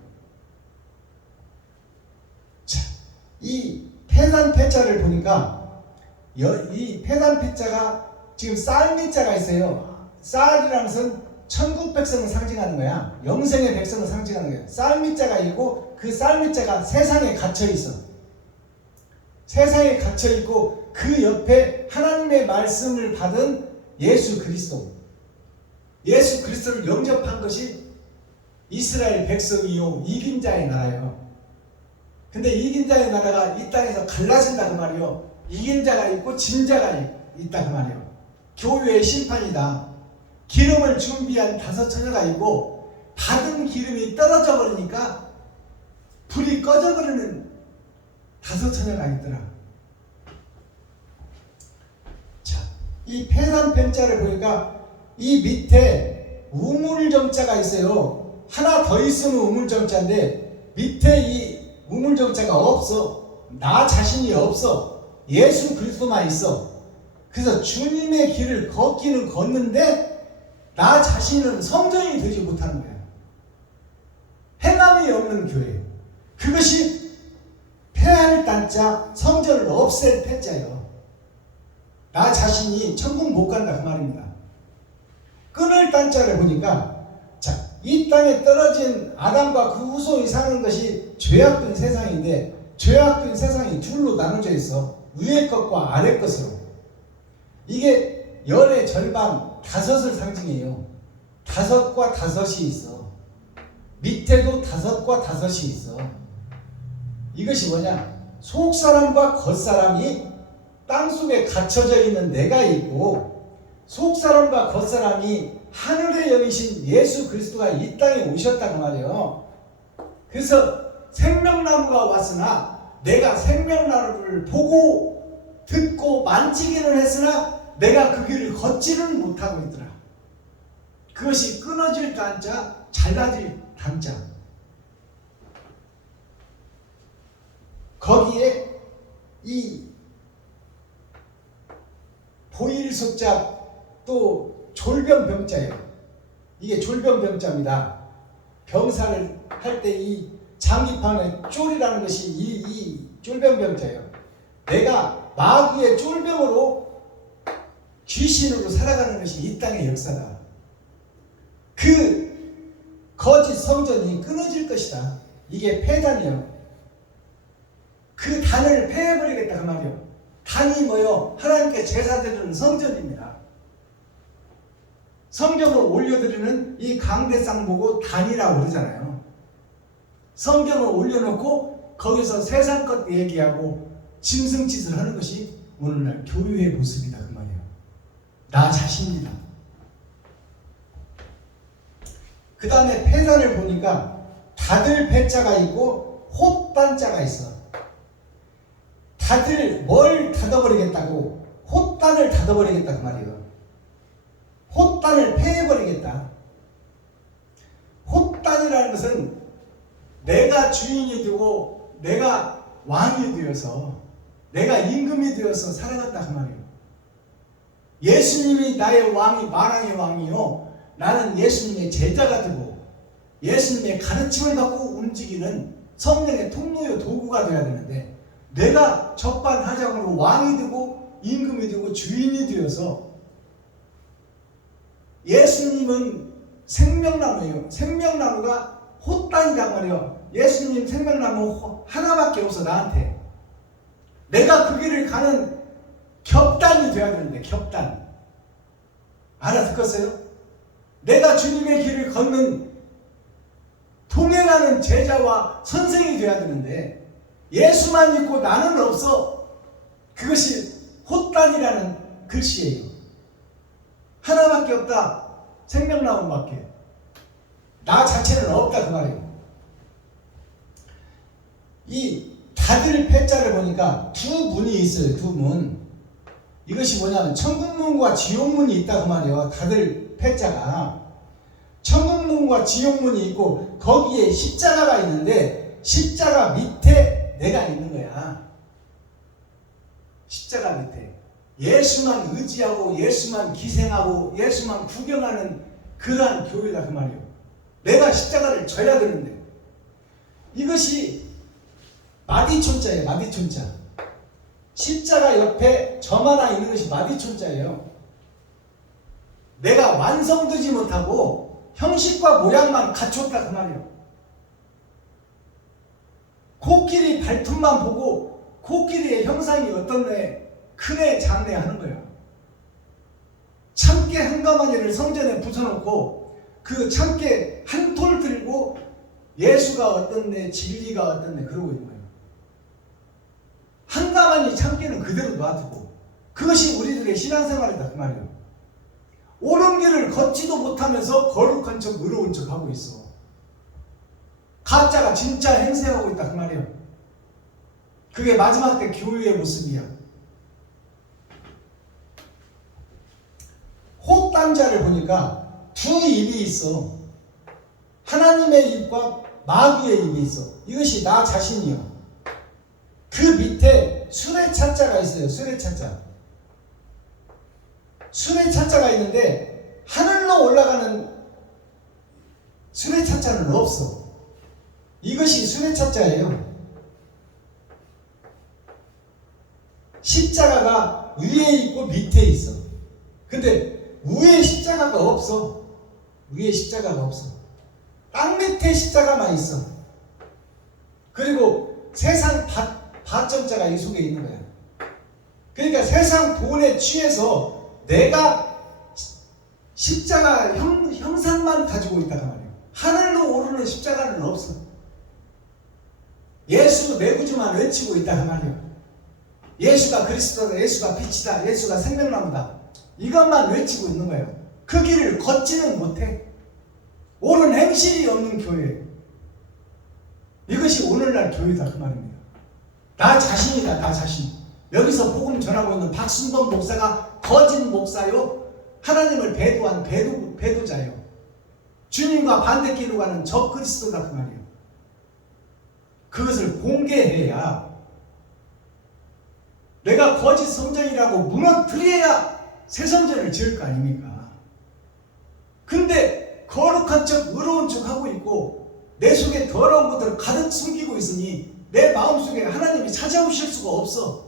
자, 이 폐단 폐자를 보니까 이 폐단 폐자가 지금 쌀미자가 있어요. 쌀이라는 것은 천국 백성을 상징하는 거야. 영생의 백성을 상징하는 거야. 쌀미자가 있고 그 쌀미자가 세상에 갇혀 있어. 세상에 갇혀 있고 그 옆에 하나님의 말씀을 받은 예수 그리스도. 예수 그리스도를 영접한 것이 이스라엘 백성이요 이긴 자의 나라예요. 근데 이긴 자의 나라가 이 땅에서 갈라진다 그 말이요. 이긴 자가 있고 진 자가 있다 그 말이요. 교회의 심판이다. 기름을 준비한 5 처녀가 있고 받은 기름이 떨어져 버리니까 불이 꺼져 버리는 5 처녀가 있더라. 자, 이 폐산편자를 보니까 이 밑에 우물정자가 있어요. 하나 더 있으면 우물정자인데 밑에 이 우물정자가 없어. 나 자신이 없어. 예수 그리스도만 있어. 그래서 주님의 길을 걷기는 걷는데 나 자신은 성전이 되지 못하는 거야. 행함이 없는 교회. 그것이 폐할 단자, 성전을 없앨 폐자예요. 나 자신이 천국 못 간다 그 말입니다. 끊을 단자를 보니까 자, 이 땅에 떨어진 아담과 그 후손이 사는 것이 죄악된 세상인데 죄악된 세상이 둘로 나눠져 있어. 위의 것과 아래 것으로. 이게 열의 절반 5을 상징해요. 5과 5이 있어. 밑에도 5과 5이 있어. 이것이 뭐냐? 속사람과 겉사람이 땅속에 갇혀져 있는 내가 있고 속사람과 겉사람이 하늘의 영이신 예수 그리스도가 이 땅에 오셨다고 말이에요. 그래서 생명나무가 왔으나 내가 생명나무를 보고 듣고 만지기는 했으나 내가 그 길을 걷지는 못하고 있더라. 그것이 끊어질 단자, 잘라질 단자. 거기에 이 보일석자 또 졸병병자예요. 이게 졸병병자입니다. 병사를 할 때 이 장기판에 쫄이라는 것이 이 쫄병병자예요. 내가 마귀의 쫄병으로 귀신으로 살아가는 것이 이 땅의 역사다. 그 거짓 성전이 끊어질 것이다. 이게 폐단이요. 그 단을 폐해버리겠다 그 말이요. 단이 뭐요? 하나님께 제사드리는 성전입니다. 성경을 올려드리는 이 강대상 보고 단이라고 그러잖아요. 성경을 올려놓고 거기서 세상 것 얘기하고 짐승짓을 하는 것이 오늘날 교회의 모습이다 그 말이에요. 나 자신이다. 그 다음에 폐단을 보니까 다들 폐자가 있고 홑단자가 있어. 다들 뭘 닫아버리겠다고? 홑단을 닫아버리겠다 그 말이에요. 홑단을 폐해버리겠다. 홑단이라는 것은 내가 주인이 되고 내가 왕이 되어서 내가 임금이 되어서 살아갔다 그 말이에요. 예수님이 나의 왕이 만왕의 왕이요. 나는 예수님의 제자가 되고 예수님의 가르침을 받고 움직이는 성령의 통로요 도구가 되어야 되는데 내가 적반하장으로 왕이 되고 임금이 되고 주인이 되어서 예수님은 생명나무예요. 생명나무가 홑단이란 말이에요. 예수님 생명나무 하나밖에 없어 나한테. 내가 그 길을 가는 겹단이 되어야 되는데 겹단. 알아듣겠어요? 내가 주님의 길을 걷는 동행하는 제자와 선생이 되어야 되는데 예수만 있고 나는 없어. 그것이 홑단이라는 글씨예요. 하나밖에 없다. 생명나무밖에. 나 자체는 없다 그 말이에요. 이 다들 폐자를 보니까 두 문이 있어요. 두 문. 이것이 뭐냐면 천국문과 지옥문이 있다 그 말이에요. 다들 폐자가. 천국문과 지옥문이 있고 거기에 십자가가 있는데 십자가 밑에 내가 있는 거야. 십자가 밑에. 예수만 의지하고 예수만 기생하고 예수만 구경하는 그러한 교회다 그 말이에요. 내가 십자가를 져야 되는데 이것이 마디촌자예요. 마디촌자. 십자가 옆에 점 하나 있는 것이 마디촌자예요. 내가 완성되지 못하고 형식과 모양만 갖췄다 그 말이에요. 코끼리 발톱만 보고 코끼리의 형상이 어떤데 크네 작네 하는 거예요. 참깨 한 가마니를 성전에 붙여놓고 그 참깨 한 톨 들고 예수가 어떤데 진리가 어떤데 그러고 있는 거예요. 한가만히 참기는 그대로 놔두고, 그것이 우리들의 신앙생활이다 그 말이에요. 옳은 길을 걷지도 못하면서 거룩한 척 의로운 척 하고 있어. 가짜가 진짜 행세하고 있다 그 말이에요. 그게 마지막 때 교회의 모습이야. 혹단자를 보니까 두 입이 있어. 하나님의 입과 마귀의 입이 있어. 이것이 나 자신이요. 그 밑에 수레차자가 있어요. 수레차자. 수레차자가 있는데 하늘로 올라가는 수레차자는 없어. 이것이 수레차자예요. 십자가가 위에 있고 밑에 있어. 근데 위에 십자가가 없어. 위에 십자가가 없어. 땅 밑에 십자가만 있어. 그리고 세상 바점자가 이 속에 있는 거야. 그러니까 세상 돈에 취해서 내가 십자가 형상만 가지고 있다가 말이에요. 하늘로 오르는 십자가는 없어. 예수 내 구주만 외치고 있다가 말이에요. 예수가 그리스도다, 예수가 빛이다, 예수가 생명나무다, 이것만 외치고 있는 거예요. 그 길을 걷지는 못해. 옳은 행실이 없는 교회. 이것이 오늘날 교회다 그 말입니다. 나 자신이다, 나 자신. 여기서 복음 전하고 있는 박순범 목사가 거짓 목사요, 하나님을 배도한 배도자요, 주님과 반대길로 가는 적 그리스도다 그 말이에요. 그것을 공개해야, 내가 거짓 성전이라고 무너뜨려야 새 성전을 지을 거 아닙니까? 근데 거룩한 척 의로운 척 하고 있고 내 속에 더러운 것들을 가득 숨기고 있으니 내 마음속에 하나님이 찾아오실 수가 없어.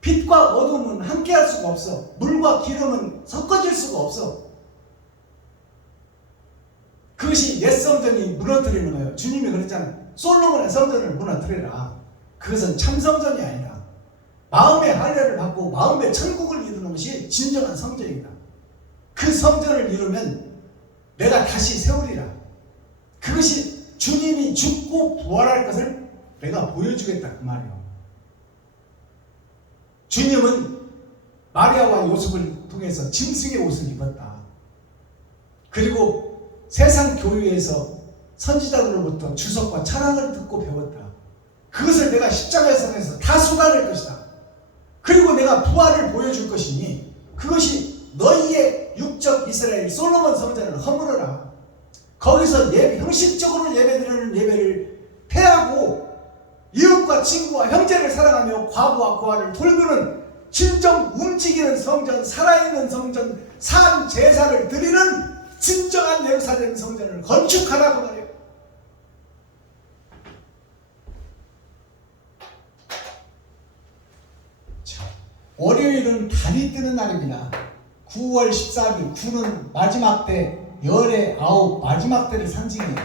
빛과 어둠은 함께할 수가 없어. 물과 기름은 섞어질 수가 없어. 그것이 옛 성전이 무너뜨리는 거예요. 주님이 그랬잖아요. 솔로몬의 성전을 무너뜨려라. 그것은 참 성전이 아니다. 마음의 할례를 받고 마음의 천국을 이루는 것이 진정한 성전이다. 그 성전을 이루면 내가 다시 세우리라. 그것이 주님이 죽고 부활할 것을 내가 보여주겠다 그 말이에요. 주님은 마리아와 요셉을 통해서 짐승의 옷을 입었다. 그리고 세상 교회에서 선지자들로부터 주석과 철학을 듣고 배웠다. 그것을 내가 십자가에서 다 쏟아낼 것이다. 그리고 내가 부활을 보여줄 것이니 그것이 너희의 육적 이스라엘 솔로몬 성전을 허물어라. 거기서 형식적으로 예배드리는 예배를 폐하고 이웃과 친구와 형제를 사랑하며 과부와 고아를 돌보는 진정 움직이는 성전, 살아있는 성전, 산 제사를 드리는 진정한 예루살렘 성전을 건축하라고 말해요. 월요일은 달이 뜨는 날입니다. 9월 14일, 9는 마지막 때, 열의 9 마지막 때를 상징해요.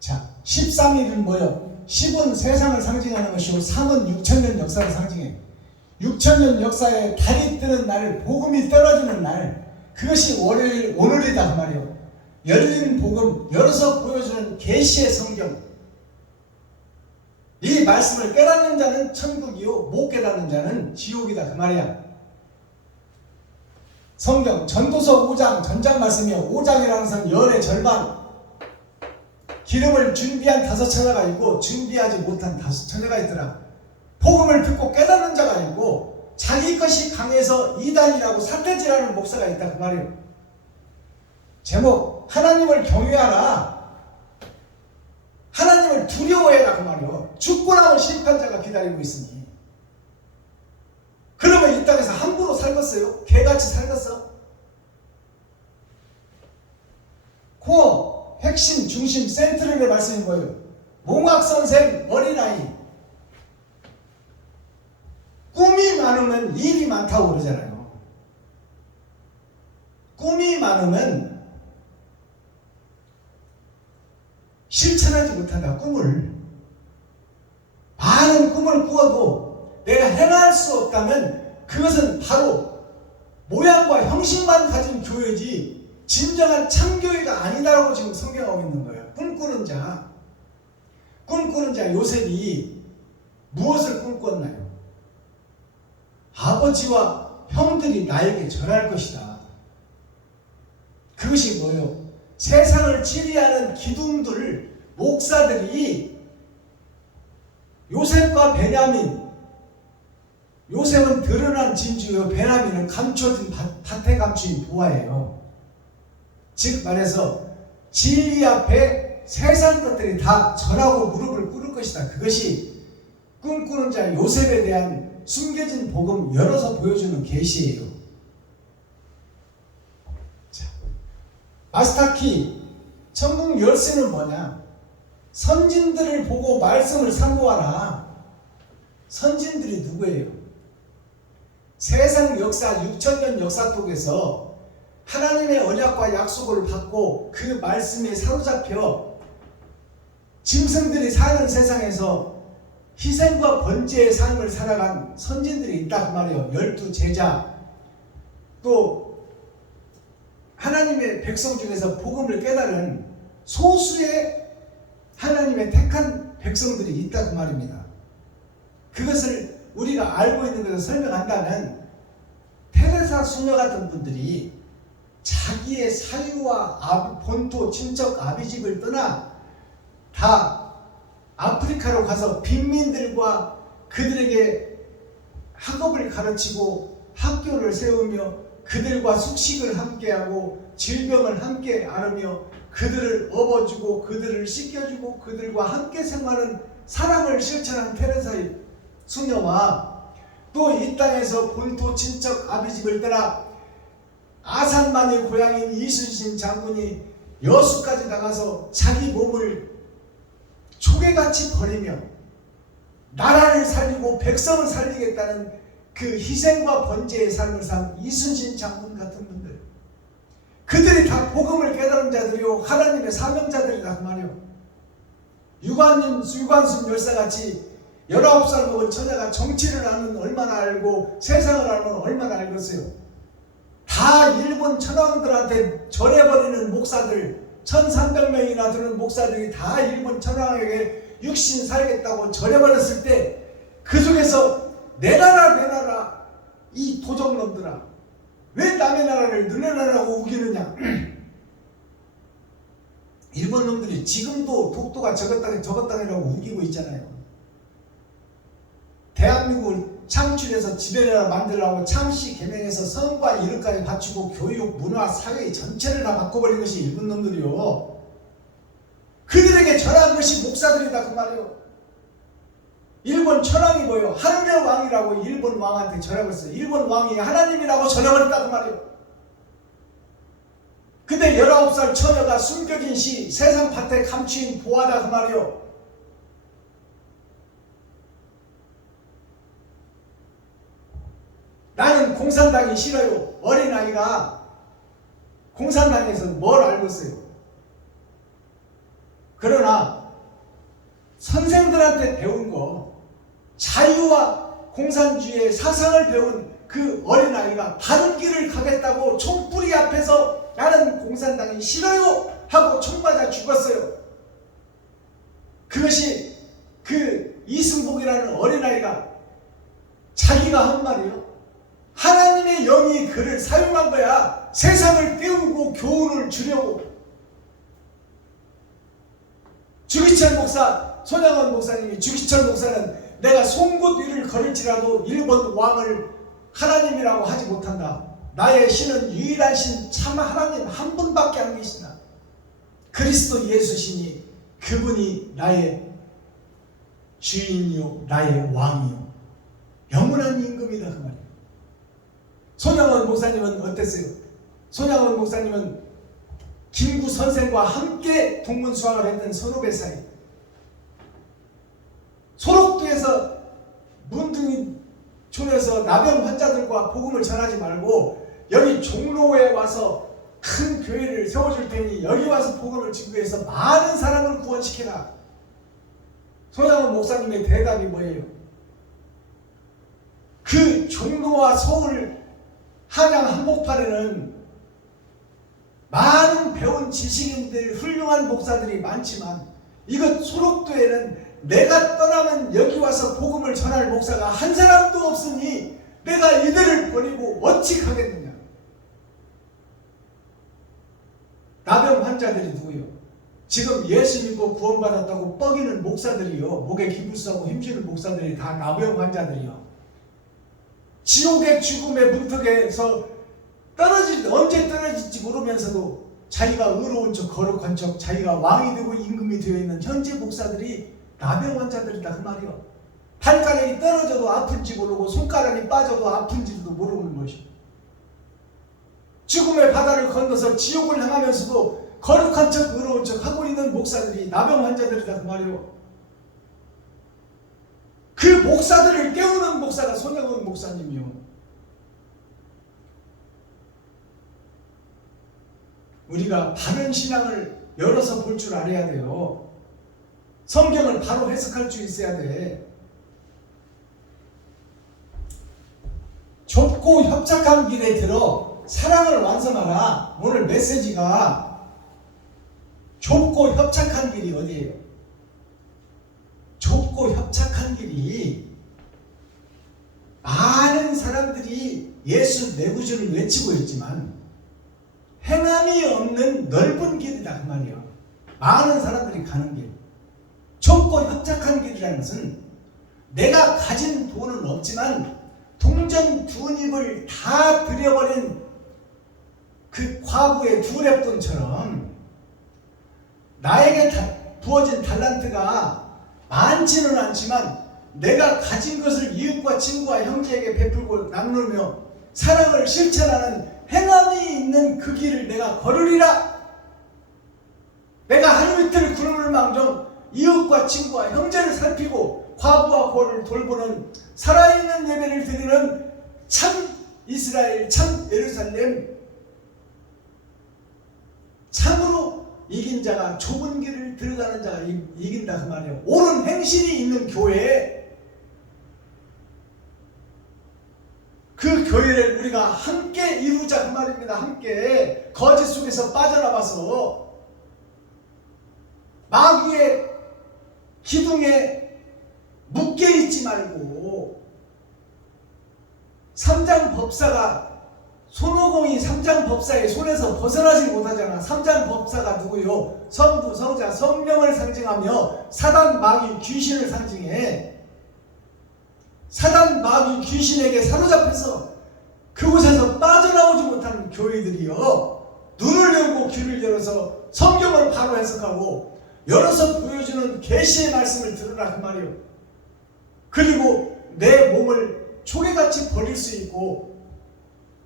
자, 13일은 뭐요? 10은 세상을 상징하는 것이고 3은 6천년 역사를 상징해요. 6천년 역사에 달이 뜨는 날, 복음이 떨어지는 날, 그것이 월요일, 오늘이다 그 말이에요. 열린 복음, 열어서 보여주는 계시의 성경. 이 말씀을 깨닫는 자는 천국이요, 못 깨닫는 자는 지옥이다 그 말이야. 성경 전도서 5장 전장 말씀이요. 5장이라는 것은 열의 절반. 기름을 준비한 5처녀가 있고 준비하지 못한 5처녀가 있더라. 복음을 듣고 깨닫는 자가 있고 자기 것이 강해서 이단이라고 사태질하는 목사가 있다 그 말이에요. 제목 하나님을 경외하라. 하나님을 두려워해라 그 말이에요. 죽고 나온 심판자가 기다리고 있으니. 그러면 이 땅에서 함부로 살겠어요? 개같이 살겠어? 코어 핵심 중심 센트럴의 말씀이 뭐예요? 몽학선생 어린아이. 꿈이 많으면 일이 많다고 그러잖아요. 꿈이 많으면 실천하지 못한다. 꿈을 많은 꿈을 꾸어도 내가 행할 수 없다면 그것은 바로 모양과 형식만 가진 교회지 진정한 참교회가 아니다라고 지금 성경하고 있는 거예요. 꿈꾸는 자 요셉이 무엇을 꿈꿨나요? 아버지와 형들이 나에게 절할 것이다. 그것이 뭐예요? 세상을 지배하는 기둥들, 목사들이 요셉과 베냐민, 요셉은 드러난 진주요, 베냐민은 감춰진 밭에 감추인 부하예요. 즉 말해서 진리 앞에 세상 것들이 다 절하고 무릎을 꿇을 것이다. 그것이 꿈꾸는 자 요셉에 대한 숨겨진 복음 열어서 보여주는 계시예요. 자, 마스터키 천국 열쇠는 뭐냐? 선진들을 보고 말씀을 사모하라. 선진들이 누구예요? 세상 역사 6,000년 역사 속에서 하나님의 언약과 약속을 받고 그 말씀에 사로잡혀 짐승들이 사는 세상에서 희생과 번제의 삶을 살아간 선진들이 있다 그 말이에요. 12제자, 또 하나님의 백성 중에서 복음을 깨달은 소수의 하나님의 택한 백성들이 있다 그 말입니다. 그것을 우리가 알고 있는 것을 설명한다면 테레사 수녀 같은 분들이 자기의 사유와 본토 친척 아비집을 떠나 다 아프리카로 가서 빈민들과 그들에게 학업을 가르치고 학교를 세우며 그들과 숙식을 함께하고 질병을 함께 앓으며 그들을 업어주고 그들을 씻겨주고 그들과 함께 생활하는 사랑을 실천한 테레사의 수녀와 또 이 땅에서 본토 친척 아비집을 떠나 아산만의 고향인 이순신 장군이 여수까지 나가서 자기 몸을 초계같이 버리며 나라를 살리고 백성을 살리겠다는 그 희생과 번제의 삶을 산 이순신 장군 같은 분들, 그들이 다 복음을 깨달은 자들이요 하나님의 사명자들이다 그 말이요. 유관순 열사같이 19살 먹은 처자가 정치를 알면 얼마나 알고 세상을 알면 얼마나 알겠어요. 다 일본 천황들한테 절해버리는 목사들, 1300명이나 되는 목사들이 다 일본 천황에게 육신 살겠다고 절해버렸을 때 그 속에서 내 나라 이 도적놈들아 왜 남의 나라를 너네 나라라고 우기느냐. 일본 놈들이 지금도 독도가 저것 땅이라고 우기고 있잖아요. 대한민국을 창출해서 지배나라 만들라고 창씨 개명해서 성과 이름까지 갖추고 교육, 문화, 사회 전체를 다 바꿔버린 것이 일본 놈들이요. 그들에게 절한 것이 목사들이다 그 말이요. 일본 천황이 뭐예요? 하늘의 왕이라고 일본 왕한테 절하고 있어요. 일본 왕이 하나님이라고 절해버렸다 그 말이에요. 근데 19살 처녀가 숨겨진 시 세상 밭에 감추인 보아다 그 말이요. 나는 공산당이 싫어요. 어린아이가 공산당에서 뭘 알고 있어요. 그러나 선생들한테 배운 거, 자유와 공산주의의 사상을 배운 그 어린아이가 다른 길을 가겠다고 총뿌리 앞에서 나는 공산당이 싫어요 하고 총 맞아 죽었어요. 그것이 그 이승복이라는 어린아이가 자기가 한 말이요. 하나님의 영이 그를 사용한 거야. 세상을 깨우고 교훈을 주려고. 주기철 목사, 손양원 목사님이, 주기철 목사는 내가 송곳 위를 걸을지라도 일본 왕을 하나님이라고 하지 못한다. 나의 신은 유일한 신 참 하나님 한 분밖에 안 계시다. 그리스도 예수시니 그분이 나의 주인이요 나의 왕이요 영원한 임금이다 그 말이에요. 손양원 목사님은 어땠어요? 손양원 목사님은 김구 선생과 함께 동문 수학을 했던 선후배 사이. 소록도에서 문둥이촌에서 나병 환자들과 복음을 전하지 말고 여기 종로에 와서 큰 교회를 세워줄 테니 여기 와서 복음을 증거해서 많은 사람을 구원시켜라. 손양원 목사님의 대답이 뭐예요? 그 종로와 서울 한양 한복판에는 많은 배운 지식인들, 훌륭한 목사들이 많지만 이것 소록도에는 내가 떠나면 여기 와서 복음을 전할 목사가 한 사람도 없으니 내가 이들을 버리고 어찌 가겠느냐. 나병 환자들이 누구요? 지금 예수 믿고 구원받았다고 뻐기는 목사들이요, 목에 기부싸고 힘주는 목사들이 다 나병 환자들이요. 지옥의 죽음의 문턱에서 언제 떨어질지 모르면서도 자기가 의로운 척 거룩한 척 자기가 왕이 되고 임금이 되어 있는 현재 목사들이 나병 환자들이다 그 말이요. 발가락이 떨어져도 아픈지 모르고 손가락이 빠져도 아픈지도 모르는 것이요. 죽음의 바다를 건너서 지옥을 향하면서도 거룩한 척 의로운 척 하고 있는 목사들이 나병 환자들이다 그 말이요. 그 목사들을 깨우는 목사가 손영훈 목사님이요. 우리가 바른 신앙을 열어서 볼 줄 알아야 돼요. 성경을 바로 해석할 줄 있어야 돼. 좁고 협착한 길에 들어 사랑을 완성하라. 오늘 메시지가 좁고 협착한 길이 어디예요? 좁고 협착한 길이 많은 사람들이 예수 내 구주를 외치고 있지만 행함이 없는 넓은 길이다 그 말이야. 많은 사람들이 가는 길. 좁고 협착한 길이라는 것은 내가 가진 돈은 없지만 동전 두 입을 다 들여버린 그 과부의 두 랩돈처럼 나에게 부어진 달란트가 많지는 않지만 내가 가진 것을 이웃과 친구와 형제에게 베풀고 나누며 사랑을 실천하는 행함이 있는 그 길을 내가 걸으리라. 내가 하루 이틀 굶을 망정 이웃과 친구와 형제를 살피고 과부와 고를 돌보는 살아있는 예배를 드리는 참 이스라엘, 참 예루살렘, 참으로 이긴 자가 좁은 길을 들어가는 자가 이긴다 그 말이에요. 옳은 행실이 있는 교회에 그 교회를 우리가 함께 이루자 그 말입니다. 함께 거짓 속에서 빠져나와서 마귀의 기둥에 묶여있지 말고 삼장법사가 손오공이 삼장법사의 손에서 벗어나지 못하잖아. 삼장법사가 누구요? 성부, 성자, 성령을 상징하며 사단, 마귀, 귀신을 상징해. 사단, 마귀, 귀신에게 사로잡혀서 그곳에서 빠져나오지 못하는 교회들이요, 눈을 열고 귀를 열어서 성경을 바로 해석하고 열어서 보여주는 계시의 말씀을 들으라 그 말이요. 그리고 내 몸을 초계같이 버릴 수 있고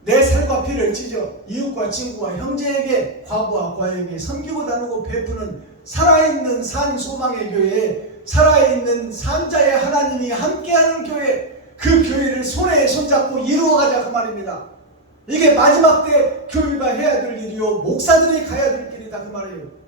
내 살과 피를 찢어 이웃과 친구와 형제에게, 과부와 과에게 섬기고 나누고 베푸는 살아있는 산 소망의 교회에 살아있는 산자의 하나님이 함께하는 교회, 그 교회를 손에 손잡고 이루어가자 그 말입니다. 이게 마지막 때 교회가 해야 될 일이요, 목사들이 가야 될 길이다 그 말이에요.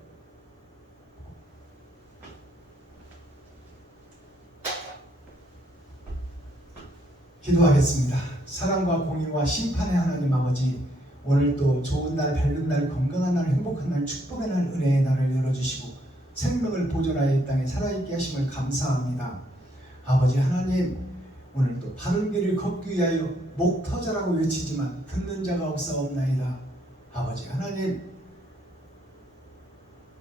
기도하겠습니다. 사랑과 공의와 심판의 하나님 아버지, 오늘도 좋은 날, 밝은 날, 건강한 날, 행복한 날, 축복의 날, 은혜의 날을 열어주시고 생명을 보존하여 이 땅에 살아있게 하심을 감사합니다. 아버지 하나님, 오늘도 바른 길을 걷기 위하여 목 터져라고 외치지만 듣는 자가 없사옵나이다. 아버지 하나님,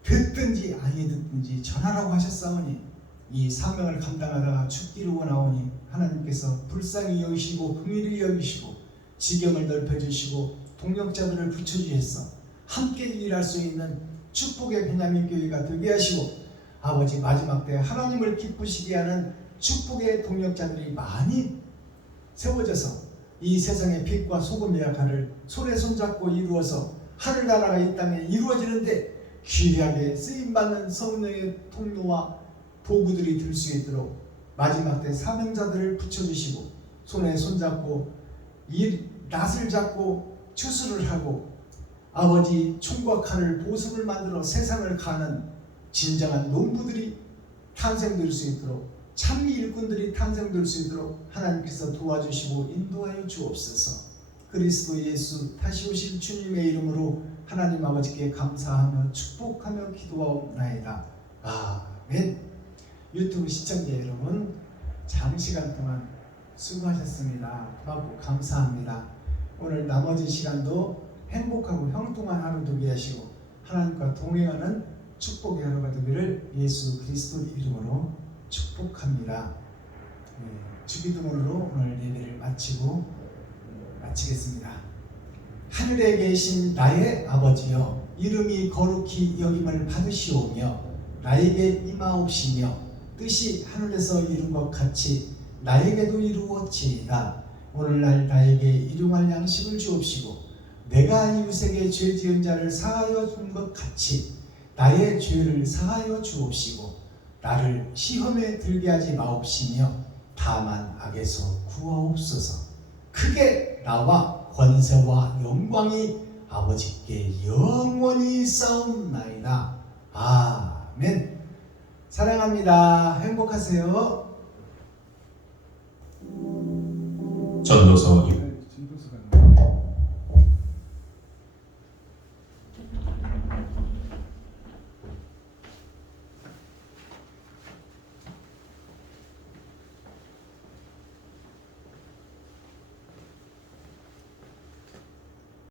듣든지 아니 듣든지 전하라고 하셨사오니 이 사명을 감당하다가 죽기로 원하오니 하나님께서 불쌍히 여기시고 긍휼히 여기시고 지경을 넓혀주시고 동력자들을 붙여주셔서 함께 일할 수 있는 축복의 베냐민 교회가 되게 하시고, 아버지 마지막 때 하나님을 기쁘시게 하는 축복의 동력자들이 많이 세워져서 이 세상의 빛과 소금의 역할을 손에 손잡고 이루어서 하늘나라가 이 땅에 이루어지는데 귀하게 쓰임받는 성령의 통로와 도구들이 될 수 있도록 마지막 때 사명자들을 붙여주시고 손에 손잡고 이 낫을 잡고 추수를 하고 아버지 총과 칼을 보습을 만들어 세상을 가는 진정한 농부들이 탄생될 수 있도록, 참 일꾼들이 탄생될 수 있도록 하나님께서 도와주시고 인도하여 주옵소서. 그리스도 예수 다시 오실 주님의 이름으로 하나님 아버지께 감사하며 축복하며 기도하옵나이다. 아멘. 유튜브 시청자 여러분, 장시간 동안 수고하셨습니다. 고맙고 감사합니다. 오늘 나머지 시간도 행복하고 형통한 하루 되게 하시고 하나님과 동행하는 축복의 하루가 되기를 예수 그리스도 이름으로 축복합니다. 주기도문으로 오늘 예배를 마치겠습니다. 하늘에 계신 나의 아버지여, 이름이 거룩히 여김을 받으시오며 나에게 임하옵시며 뜻이 하늘에서 이룬 것 같이 나에게도 이루어지이다. 오늘날 나에게 일용할 양식을 주옵시고 내가 이웃에게 죄 지은 자를 사하여 준 것 같이 나의 죄를 사하여 주옵시고 나를 시험에 들게 하지 마옵시며 다만 악에서 구하옵소서. 크게 나와 권세와 영광이 아버지께 영원히 싸움나이다. 아멘. 사랑합니다. 행복하세요. 전도서